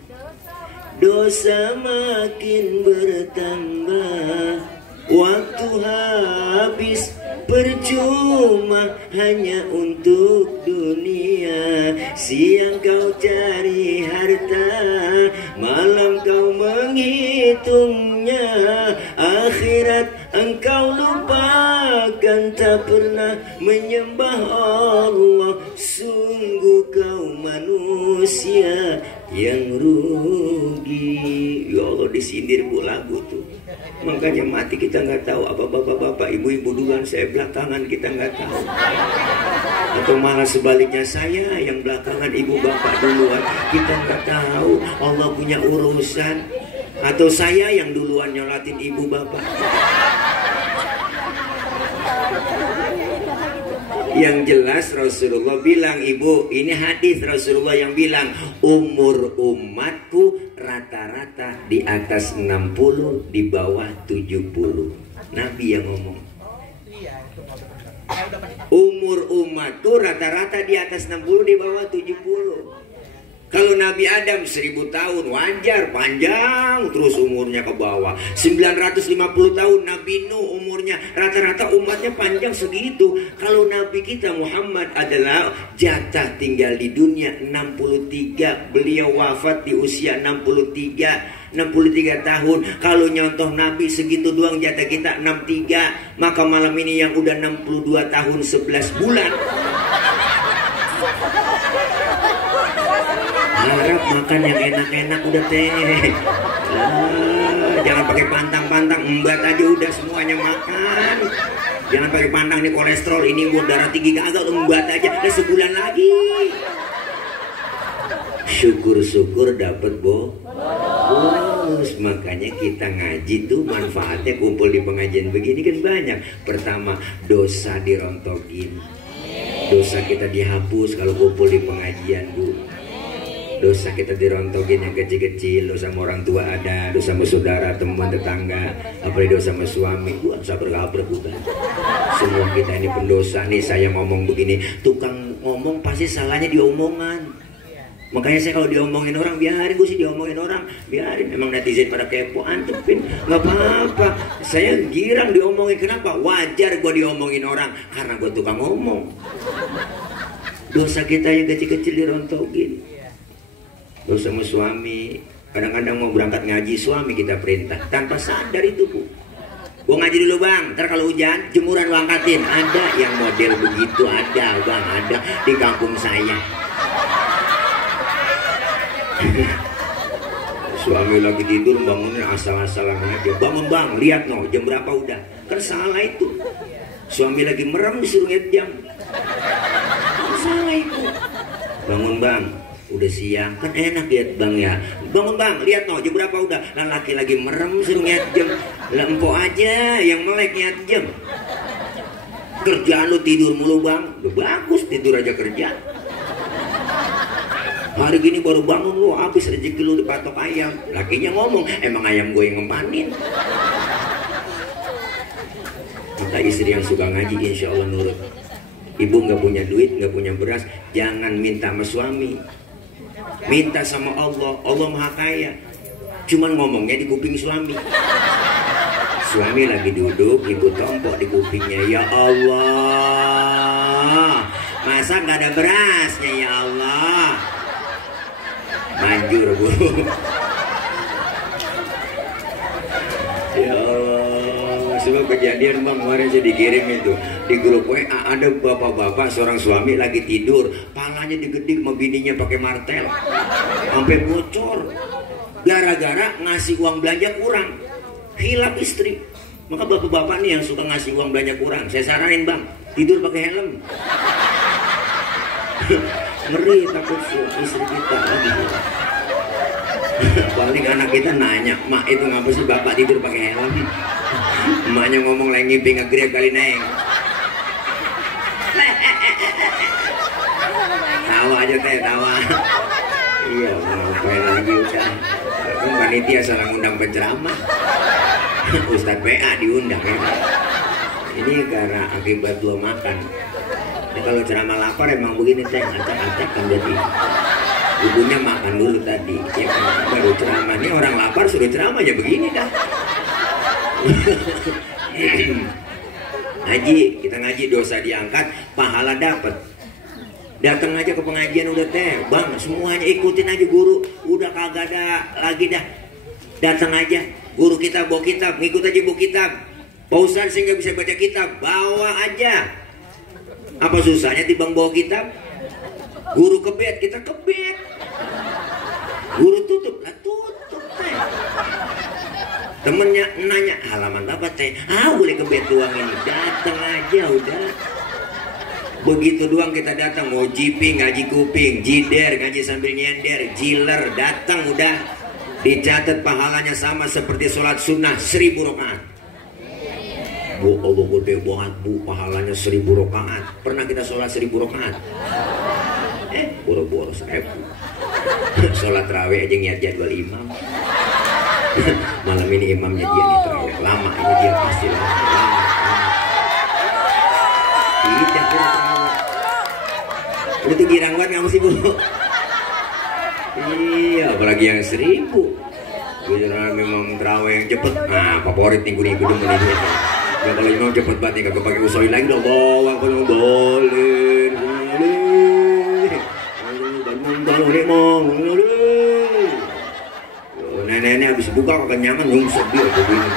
dosa makin bertambah, waktu habis percuma hanya untuk dunia. Siang kau cari harta, malam kau menghitungnya, akhirat engkau lupakan, tak pernah menyembah Allah. Sungguh kau manusia yang rugi. Ya Allah, disindir bu lagu tuh. Makanya mati kita nggak tahu apa bapak-bapak, ibu-ibu duluan, saya belakangan, kita nggak tahu. Atau malah sebaliknya, saya yang belakangan, ibu bapak duluan, kita nggak tahu. Allah punya urusan. Atau saya yang duluan nyolatin ibu bapak. Yang jelas Rasulullah bilang, ibu, ini hadis Rasulullah yang bilang, umur umatku rata-rata di atas 60, di bawah 70. Nabi yang ngomong. Umur umatku rata-rata di atas 60, di bawah 70. Kalau Nabi Adam 1000 tahun wajar, panjang terus umurnya ke bawah. 950 tahun Nabi Nuh umurnya, rata-rata umatnya panjang segitu. Kalau Nabi kita Muhammad adalah jatah tinggal di dunia 63, beliau wafat di usia 63 tahun. Kalau nyontoh Nabi segitu doang jatah kita 63, maka malam ini yang udah 62 tahun 11 bulan. Harap makan yang enak-enak udah teh. Jangan pakai pantang-pantang, embat aja udah semuanya makan. Jangan pakai pantang, nih kolesterol, ini darah tinggi gagal, embat aja udah sebulan lagi. Syukur-syukur dapet bonus. Makanya kita ngaji tuh manfaatnya, kumpul di pengajian begini kan banyak. Pertama, dosa dirontokin, dosa kita dihapus kalau kumpul di pengajian, Bu. Dosa kita dirontokin yang kecil-kecil, dosa sama orang tua ada, dosa sama saudara, teman, tetangga, apalagi dosa sama suami. Wah, sabar-sabar bukan. Semua kita ini pendosa nih. Saya ngomong begini, tukang ngomong pasti salahnya di omongan. Makanya saya kalau diomongin orang, biarin. Gue sih diomongin orang, biarin. Emang netizen pada kepo, antepin, nggak apa-apa. Saya girang diomongin. Kenapa? Wajar gue diomongin orang, karena gue tukang ngomong. Dosa kita yang kecil-kecil dirontokin. Dosa sama suami, kadang-kadang mau berangkat ngaji, suami kita perintah tanpa sadar itu, Bu. Gua ngaji dulu bang, ntar kalau hujan jemuran lu angkatin. Ada yang model begitu, ada bang, ada di kampung saya. Suami lagi tidur, bangunin asal-asalan aja. Bangun bang, lihat no, jam berapa udah. Kan salah itu. Suami lagi merem disuruh lihat jam. Salah itu. Bangun bang, udah siang, kan enak lihat bang ya. Bangun bang, lihat no, jam berapa udah. Lah laki lagi merem suruh lihat jam. Lah empok aja yang melek lihat jam. Kerjaan lu tidur mulu bang. Udah bagus, tidur aja kerja. Hari gini baru bangun lu, habis rezeki lu dipatok ayam. Lakinya ngomong, emang ayam gue yang ngempanin. Maka istri yang suka ngaji insya Allah nurut. Ibu nggak punya duit, nggak punya beras, jangan minta sama suami. Minta sama Allah, Allah maha kaya. Cuman ngomongnya di kuping suami. Suami lagi duduk, ibu tompok di kupingnya. Ya Allah, masa nggak ada berasnya ya Allah. Manjur Bu. Ya Allah, sebab kejadian bang kemarin saya dikirim itu di grup WA, ada bapak-bapak seorang suami lagi tidur, palanya digedik sama bininya pakai martel sampai bocor gara-gara ngasih uang belanja kurang, hilap istri. Maka bapak-bapak nih yang suka ngasih uang belanja kurang, saya saranin bang, tidur pakai helm. Ngeri takut istri kita lagi. Paling anak kita nanya, mak itu ngapa sih bapak tidur pakai helm? Emaknya ngomong lagi ngimpi ngegeriak kali neng. Tawa aja teh, tawa. Iya, ngapain lagi udah. Kan panitia salah ngundang penceramah. Ustadz PA diundang ya. Ini karena akibat dua makan. Nah, kalau ceramah lapar emang begini teh, acak-acak kan jadi. Ibunya makan dulu tadi, ya kan, baru ceramah. Ini orang lapar suruh ceramah ya begini dah. Ngaji, kita ngaji dosa diangkat, pahala dapat. Datang aja ke pengajian udah teh, bang semuanya ikutin aja guru, udah kagak ada lagi dah. Datang aja, guru kita bawa kitab, ngikut aja bawa kitab. Pak Ustadz sehingga bisa baca kitab, bawa aja. Apa susahnya timbang bawa kitab? Guru kebet, kita kebet. Guru tutup, lah tutup teh. Temennya nanya, halaman apa teh? Boleh kebet doang ini, datang aja udah. Begitu doang kita datang, mau jiping, ngaji kuping, jider, ngaji sambil nyender, jiler, datang udah. Dicatat pahalanya sama seperti sholat sunnah 1000 rakaat. Bu, Allah gede banget bu, pahalanya 1000 rakaat. Pernah kita sholat 1000 rakaat? Boro-boro 1000. Sholat raweh aja ngeliat jadwal imam. Malam ini imamnya dia nih terawih. Lama ini dia pasti lama. Tidak terawih. Udah tuh girang banget kamu sih bu. Iya, apalagi yang 1000. Biar memang terawih yang cepet. Nah, favorit minggu-minggu demen ini. Ya kalau imam cepet banget nih, kagak pakai usoin lagi dong. Bawa kalau boleh. Nenek-nenek habis buka kagak nyaman nyungsep dia begini.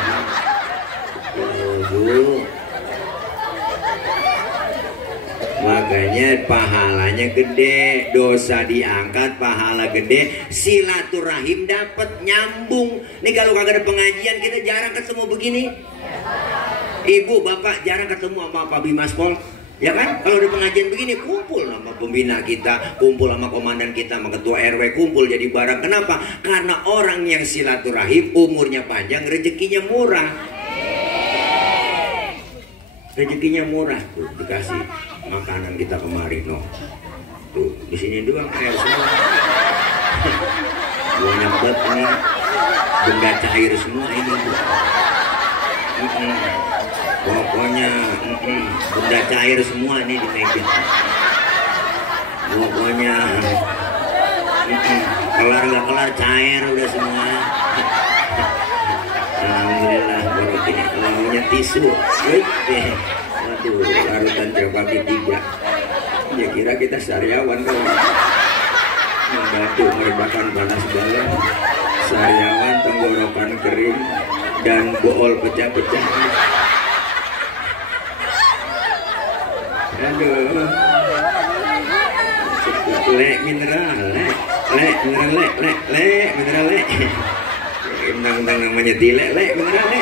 Makanya pahalanya gede, dosa diangkat, pahala gede, silaturahim dapat nyambung. Nih kalau kagak ada pengajian kita jarang ketemu begini. Ibu, bapak jarang ketemu sama Pak Bimaspol. Ya kan, kalau ada pengajian begini kumpul sama pembina kita, kumpul sama komandan kita, sama ketua RW, kumpul jadi barang. Kenapa? Karena orang yang silaturahim umurnya panjang, rezekinya murah. Rezekinya murah tuh, dikasih makanan kita kemarin no. Tuh, di sini doang air semua. Banyak banget ini benda cair semua ini tuh. Pokoknya benda cair semua nih di meja. Pokoknya kelar nggak kelar cair udah semua. Alhamdulillah baru ini lalunya tisu. Aduh, larutan kaki 3. Ya kira kita sariawan kan. Membatu meredakan panas dalam. Sariawan tenggorokan kering dan bool pecah-pecah. Aduh, mineral, mineral, undang-undang namanya tile, mineral,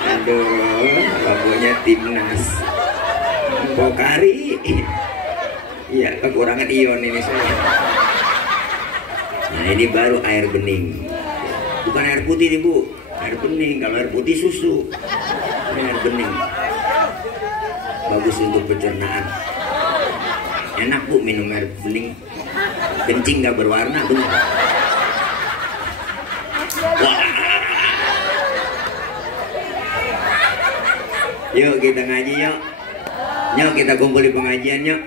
aduh, lagunya timnas, Pokari, iya kekurangan ion ini saya. Nah ini baru air bening, bukan air putih nih bu, air bening. Kalau air putih susu, ini air bening. Bagus untuk pencernaan. Enak bu minum air bening. Kencing gak berwarna bener. Wah. Yuk kita ngaji yuk. Yuk kita kumpul di pengajian yuk.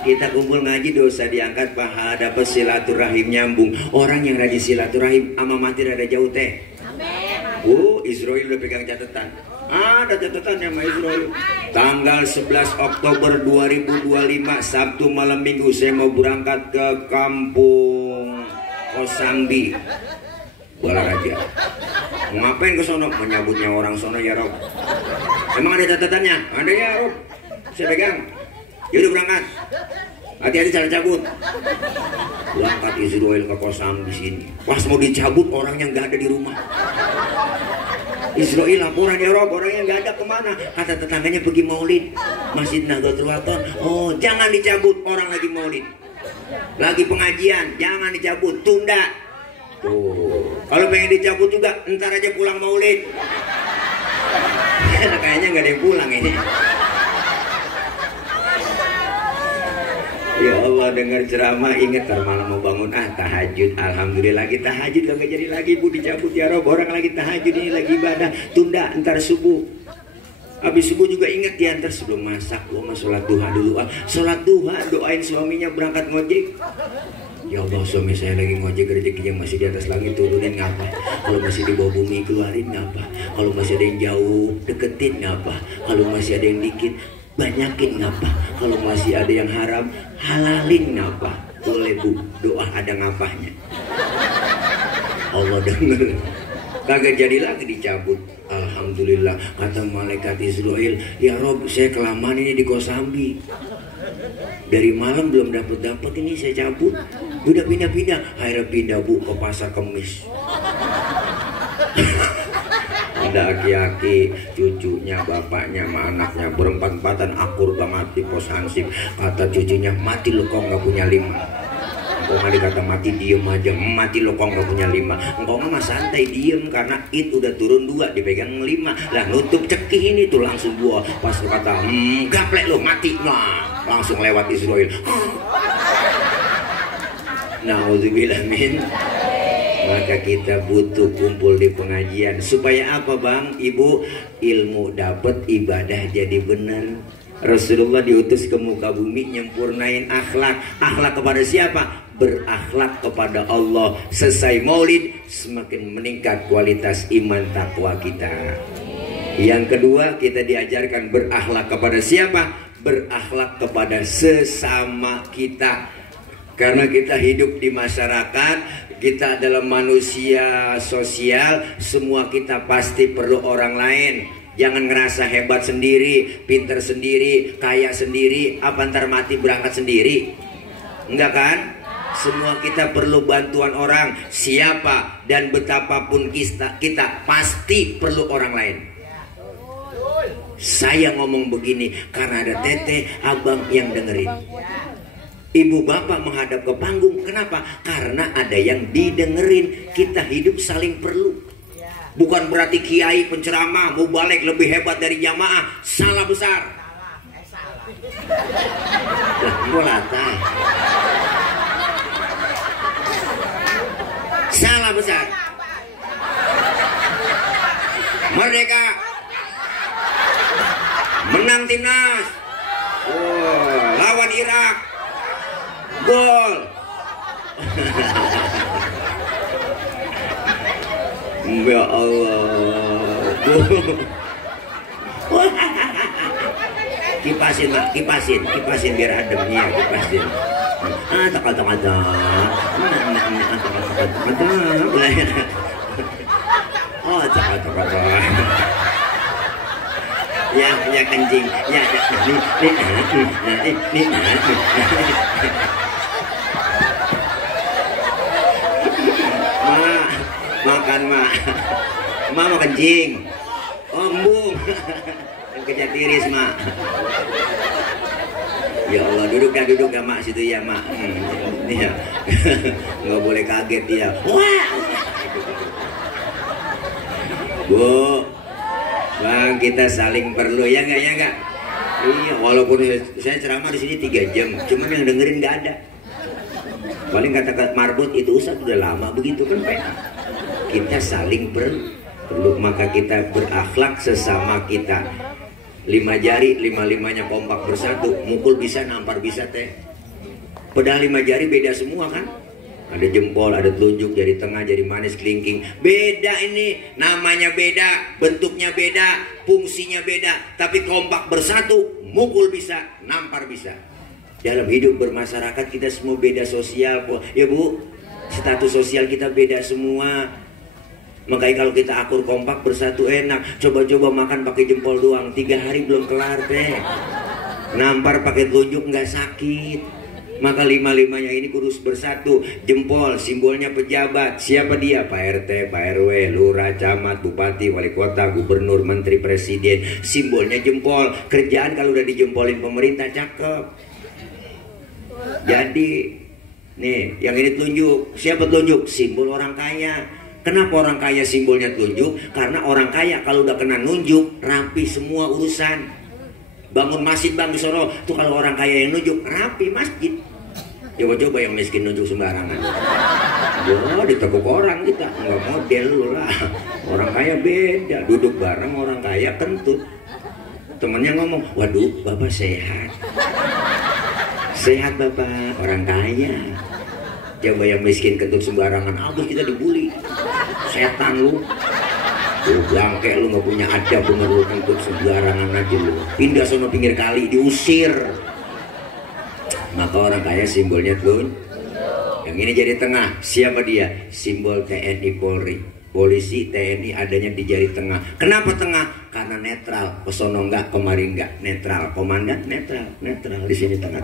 Kita kumpul ngaji, dosa diangkat, pahala dapat, silaturahim nyambung. Orang yang rajin silaturahim ama mati rada jauh teh. Israel udah pegang catatan. Ada catatannya sama Israel. Tanggal 11 Oktober 2025 Sabtu malam minggu saya mau berangkat ke kampung Kosambi Balaraja. Ngapain ke sono? Menyambutnya orang sono ya Rob. Emang ada catatannya? Ada ya Rob. Saya pegang. Yaudah berangkat. Hati-hati jangan cabut. Berangkat Israel ke Kosambi sini. Pas mau dicabut orangnya nggak ada di rumah. Israel laporan ya Rob, orangnya nggak ada kemana? Kata tetangganya pergi maulid Masjid Nahdlatul Wathon. Oh jangan dicabut, orang lagi maulid, lagi pengajian, jangan dicabut, tunda. Tuh, kalau pengen dicabut juga ntar aja pulang maulid. Kayaknya nggak ada yang pulang ini. Ya Allah, dengar ceramah inget ntar malam mau bangun tahajud. Alhamdulillah lagi tahajud, gak jadi lagi bu dicabut ya Rob, orang lagi tahajud ini lagi ibadah, tunda ntar subuh. Habis subuh juga ingat diantar sebelum masak, lo mah sholat duha dulu. Sholat duha, doain suaminya berangkat ngojek. Ya Allah, suami saya lagi ngojek, rezekinya masih di atas langit, turunin ngapa? Kalau masih di bawah bumi, keluarin ngapa? Kalau masih ada yang jauh, deketin ngapa? Kalau masih ada yang dikit, banyakin ngapa? Kalau masih ada yang haram, halalin ngapa? Boleh bu, doa ada ngapahnya. Allah denger. Kagak jadi lagi dicabut. Alhamdulillah, kata malaikat Israel, ya Rob, saya kelamaan ini di Kosambi. Dari malam belum dapat ini saya cabut. Udah pindah-pindah. Akhirnya pindah bu ke pasar Kemis. Ada aki-aki, cucunya, bapaknya, sama anaknya berempat-empatan akur banget di pos Hansip. Kata cucunya, mati lo kok nggak punya 5. Engkau nggak dikata mati, diem aja. Mati lo kok nggak punya 5. Engkau mah santai diem karena udah turun 2 dipegang 5. Lah nutup cekih ini tuh langsung 2. Pas kata gaplek lo mati, nah langsung lewat Israel. Nauzubillah min. Maka kita butuh kumpul di pengajian supaya apa bang, ibu? Ilmu dapat, ibadah jadi benar. Rasulullah diutus ke muka bumi nyempurnain akhlak. Akhlak kepada siapa? Berakhlak kepada Allah. Selesai maulid semakin meningkat kualitas iman takwa kita. Yang kedua, kita diajarkan berakhlak kepada siapa? Berakhlak kepada sesama kita. Karena kita hidup di masyarakat, kita adalah manusia sosial, semua kita pasti perlu orang lain. Jangan ngerasa hebat sendiri, pinter sendiri, kaya sendiri, apa ntar mati berangkat sendiri. Enggak kan? Semua kita perlu bantuan orang. Siapa dan betapapun kita pasti perlu orang lain. Saya ngomong begini karena ada teteh, abang yang dengerin. Ibu bapak menghadap ke panggung. Kenapa? Karena ada yang didengerin. Kita hidup saling perlu. Bukan berarti kiai penceramah mau balik lebih hebat dari jamaah. Salah besar. Lah, mulata. Salah besar. Merdeka. Menang timnas. Oh, lawan Irak. Gol. Ya Allah. Kipasin mak, kipasin biar adem ya, kipasin. Kata-kata. Oh, kata-kata. Ya kencing. Ya, nih. Makan mak mau kencing. Oh embung. Kerja tiris mak. Ya Allah, duduk dah mak situ ya mak. Iya. Nggak boleh kaget dia. Wah. Bu, bang, kita saling perlu ya nggak? Iya, walaupun saya ceramah di sini 3 jam, cuman yang dengerin nggak ada. Paling kata marbot itu Ustaz udah lama begitu kan Pak. Kita saling perlu, maka kita berakhlak sesama kita. 5 jari, 5-5-nya kompak bersatu, mukul bisa, nampar bisa teh. Padahal 5 jari beda semua kan? Ada jempol, ada telunjuk, jari tengah, jari manis, kelingking. Beda ini, namanya beda, bentuknya beda, fungsinya beda. Tapi kompak bersatu, mukul bisa, nampar bisa. Dalam hidup bermasyarakat kita semua beda sosial, ya bu. Status sosial kita beda semua. Makanya kalau kita akur kompak bersatu enak. Coba-coba makan pakai jempol doang, 3 hari belum kelar teh. Nampar pakai telunjuk nggak sakit. Maka 5-5-nya ini kurus bersatu. Jempol simbolnya pejabat. Siapa dia? Pak RT, Pak RW, lurah, camat, bupati, wali kota, gubernur, menteri, presiden. Simbolnya jempol. Kerjaan kalau udah dijempolin pemerintah cakep. Jadi nih yang ini telunjuk. Siapa telunjuk? Simbol orang kaya. Kenapa orang kaya simbolnya telunjuk? Karena orang kaya kalau udah kena nunjuk rapi semua urusan. Bangun masjid bang di Solo tuh kalau orang kaya yang nunjuk rapi masjid. Coba-coba yang miskin nunjuk sembarangan. Wah ditekuk orang kita nggak model lu lah. Orang kaya beda, duduk bareng orang kaya kentut. Temennya ngomong, waduh bapak sehat. Sehat bapak, orang kaya. Coba yang miskin kentut sembarangan, abis kita dibully. Setan lu. Lu bangke, lu gak punya adab, bener lu kentut sembarangan aja lu. Pindah sono pinggir kali, diusir. Maka orang kaya simbolnya tuh. Yang ini jadi tengah, siapa dia? Simbol TNI Polri. Polisi TNI adanya di jari tengah. Kenapa tengah? Karena netral. Kesono enggak, kemari enggak. Netral. Komandan netral. Netral di sini tengah.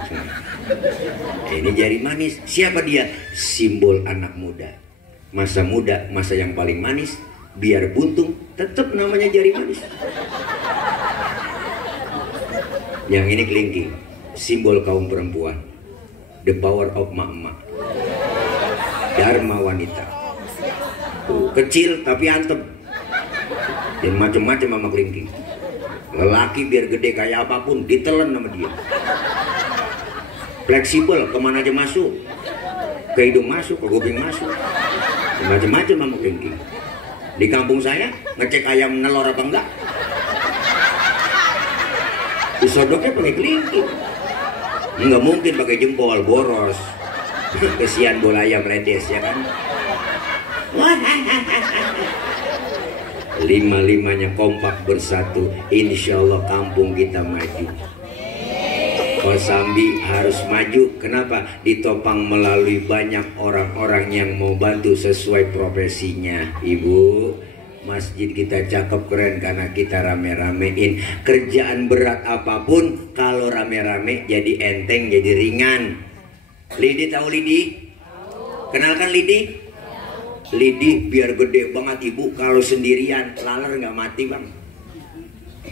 Ini jari manis. Siapa dia? Simbol anak muda. Masa muda, masa yang paling manis. Biar buntung, tetap namanya jari manis. Yang ini kelingking. Simbol kaum perempuan. The power of mak-mak. Dharma wanita. Tuh, kecil tapi antep. Dan macam-macam sama kelingking. Lelaki biar gede kayak apapun ditelen sama dia. Fleksibel, kemana aja masuk. Ke hidung masuk, ke kuping masuk. Macam-macam sama kelingking. Di kampung saya ngecek ayam nelor apa enggak. Disodoknya pakai kelingking. Enggak mungkin pakai jempol, boros. Kesian bola ayam redes ya kan. Lima-limanya kompak bersatu, insya Allah kampung kita maju. Kosambi harus maju. Kenapa? Ditopang melalui banyak orang-orang yang mau bantu sesuai profesinya. Ibu, masjid kita cakep keren karena kita rame-ramein. Kerjaan berat apapun kalau rame-rame jadi enteng, jadi ringan. Lidi tahu Lidi? Kenalkan Lidi? Lidi biar gede banget ibu, kalau sendirian laler nggak mati bang.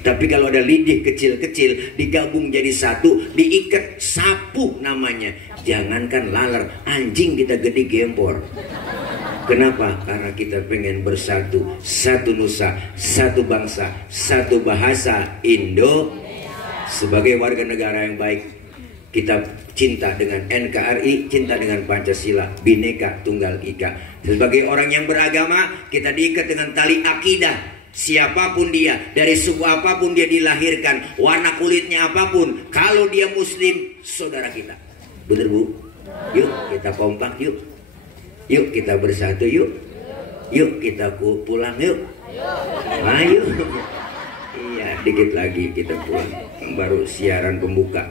Tapi kalau ada lidih kecil-kecil digabung jadi satu, diikat sapu namanya. Jangankan laler, anjing kita gede gempor. Kenapa? Karena kita pengen bersatu, satu nusa, satu bangsa, satu bahasa Indo. Sebagai warga negara yang baik, kita cinta dengan NKRI, cinta dengan Pancasila, Bhinneka Tunggal Ika. Sebagai orang yang beragama, kita diikat dengan tali akidah. Siapapun dia, dari suku apapun dia dilahirkan, warna kulitnya apapun, kalau dia muslim, saudara kita. Bener bu? Yuk kita kompak yuk. Yuk kita bersatu yuk. Yuk kita pulang yuk. Ayo. Iya, dikit lagi kita pulang. Baru siaran pembuka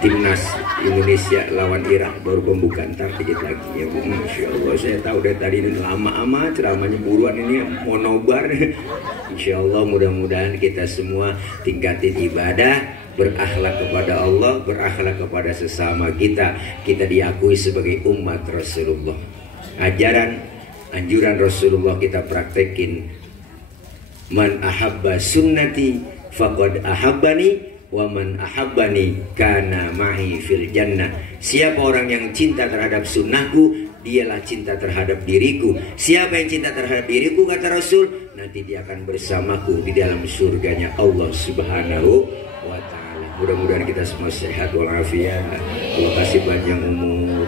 Timnas Indonesia lawan Irak, baru pembukaan, ntar dikit lagi ya bu. Masya Allah, saya tahu dari tadi ini lama amat ceramahnya, buruan ini mau nobar. Insya Allah mudah-mudahan kita semua tingkatin ibadah, berakhlak kepada Allah, berakhlak kepada sesama kita. Kita diakui sebagai umat Rasulullah. Ajaran, anjuran Rasulullah kita praktekin. Man ahabba sunnati faqad ahabbani, wa man ahabbani kana ma'i fil jannah. Siapa orang yang cinta terhadap sunnahku, dialah cinta terhadap diriku. Siapa yang cinta terhadap diriku, kata Rasul, nanti dia akan bersamaku di dalam surganya Allah Subhanahu wa ta'ala. Mudah-mudahan kita semua sehat walafiat. Allah kasih panjang umur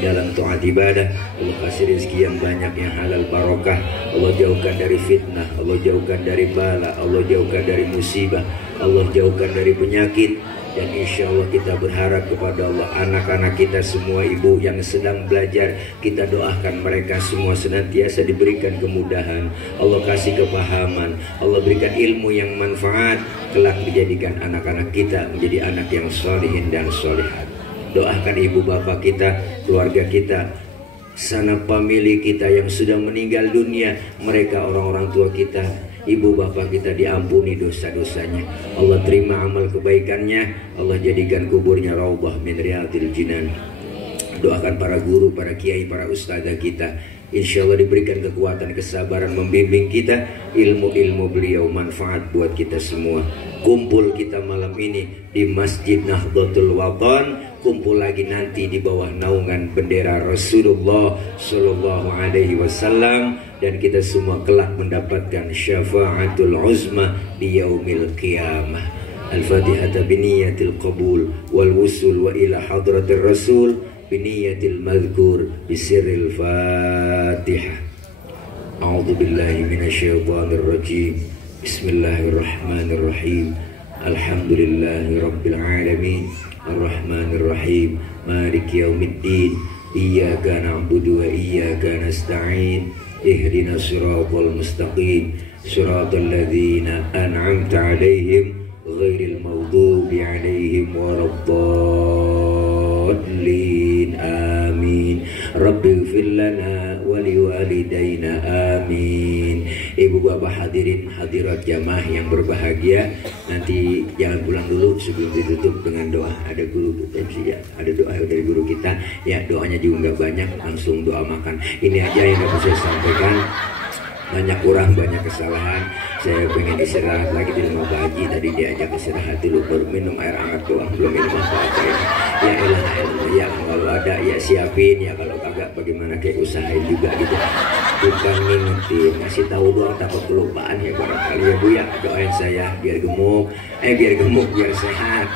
dalam taat ibadah. Allah kasih rezeki yang banyak, yang halal barokah. Allah jauhkan dari fitnah, Allah jauhkan dari bala, Allah jauhkan dari musibah, Allah jauhkan dari penyakit. Dan insya Allah kita berharap kepada Allah, anak-anak kita semua, ibu yang sedang belajar, kita doakan mereka semua senantiasa diberikan kemudahan, Allah kasih kepahaman, Allah berikan ilmu yang manfaat, kelak dijadikan anak-anak kita menjadi anak yang sholihin dan sholihat. Doakan ibu bapak kita, keluarga kita, sanak famili kita yang sudah meninggal dunia, mereka orang-orang tua kita, ibu bapak kita diampuni dosa-dosanya, Allah terima amal kebaikannya, Allah jadikan kuburnya raudhah min riyadil jinan. Doakan para guru, para kiai, para ustadzah kita, insya Allah diberikan kekuatan, kesabaran membimbing kita, ilmu-ilmu beliau manfaat buat kita semua. Kumpul kita malam ini di Masjid Nahdlatul Watan, kumpul lagi nanti di bawah naungan bendera Rasulullah Sallallahu Alaihi Wasallam, dan kita semua kelak mendapatkan syafaatul uzma di yaumil qiyamah. Al-Fatihah biniyatil qabul wal wusul wa ila hadratir Rasul biniyatil madhkur bisirril Fatihah. A'udzu billahi minasyaitonir rajim. Bismillahirrahmanirrahim. Alhamdulillahirabbil alamin. Arrahmanirrahim. Maliki yaumiddin. Iyyaka na'budu wa iyyaka nasta'in. Ihdinas siratal mustaqim. Siratal ladzina an'amta 'alaihim ghairil maghdubi 'alaihim waladdallin. Amin. Rabbighfir lana wa liwalidayna. Amin. Ibu bapak hadirin hadirat jamaah yang berbahagia, nanti jangan pulang dulu sebelum ditutup dengan doa. Ada guru MC ya, ada doa dari guru kita ya, doanya juga nggak banyak, langsung doa makan. Ini aja yang dapat saya sampaikan. Banyak kurang, banyak kesalahan. Saya pengen istirahat lagi di rumah Pak Haji. Tadi diajak istirahat dulu, baru minum air hangat doang, belum minum apa-apa ya. Ya elah, ya kalau ada ya siapin, ya kalau kagak bagaimana, kayak usahain juga gitu. Bukan ngingetin, ngasih tahu doang, takut kelupaan ya barangkali ya Bu ya. Doain saya biar gemuk, biar sehat.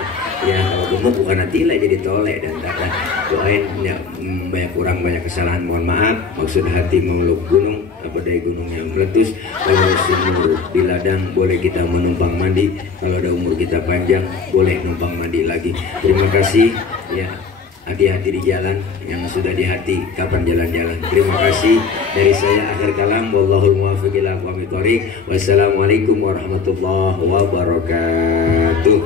Ya kalau gemuk bukan nanti lah jadi tolek dan tata. Doain ya, banyak kurang, banyak kesalahan, mohon maaf. Maksud hati memeluk gunung, apa dari gunung yang meletus. Kalau sumur di ladang boleh kita menumpang mandi. Kalau ada umur kita panjang boleh numpang mandi lagi. Terima kasih ya. Hati-hati di jalan, yang sudah di hati kapan jalan-jalan. Terima kasih dari saya, akhir kalam. Wallahul muwaffiq ila aqwamit thoriq. Wassalamualaikum warahmatullahi wabarakatuh.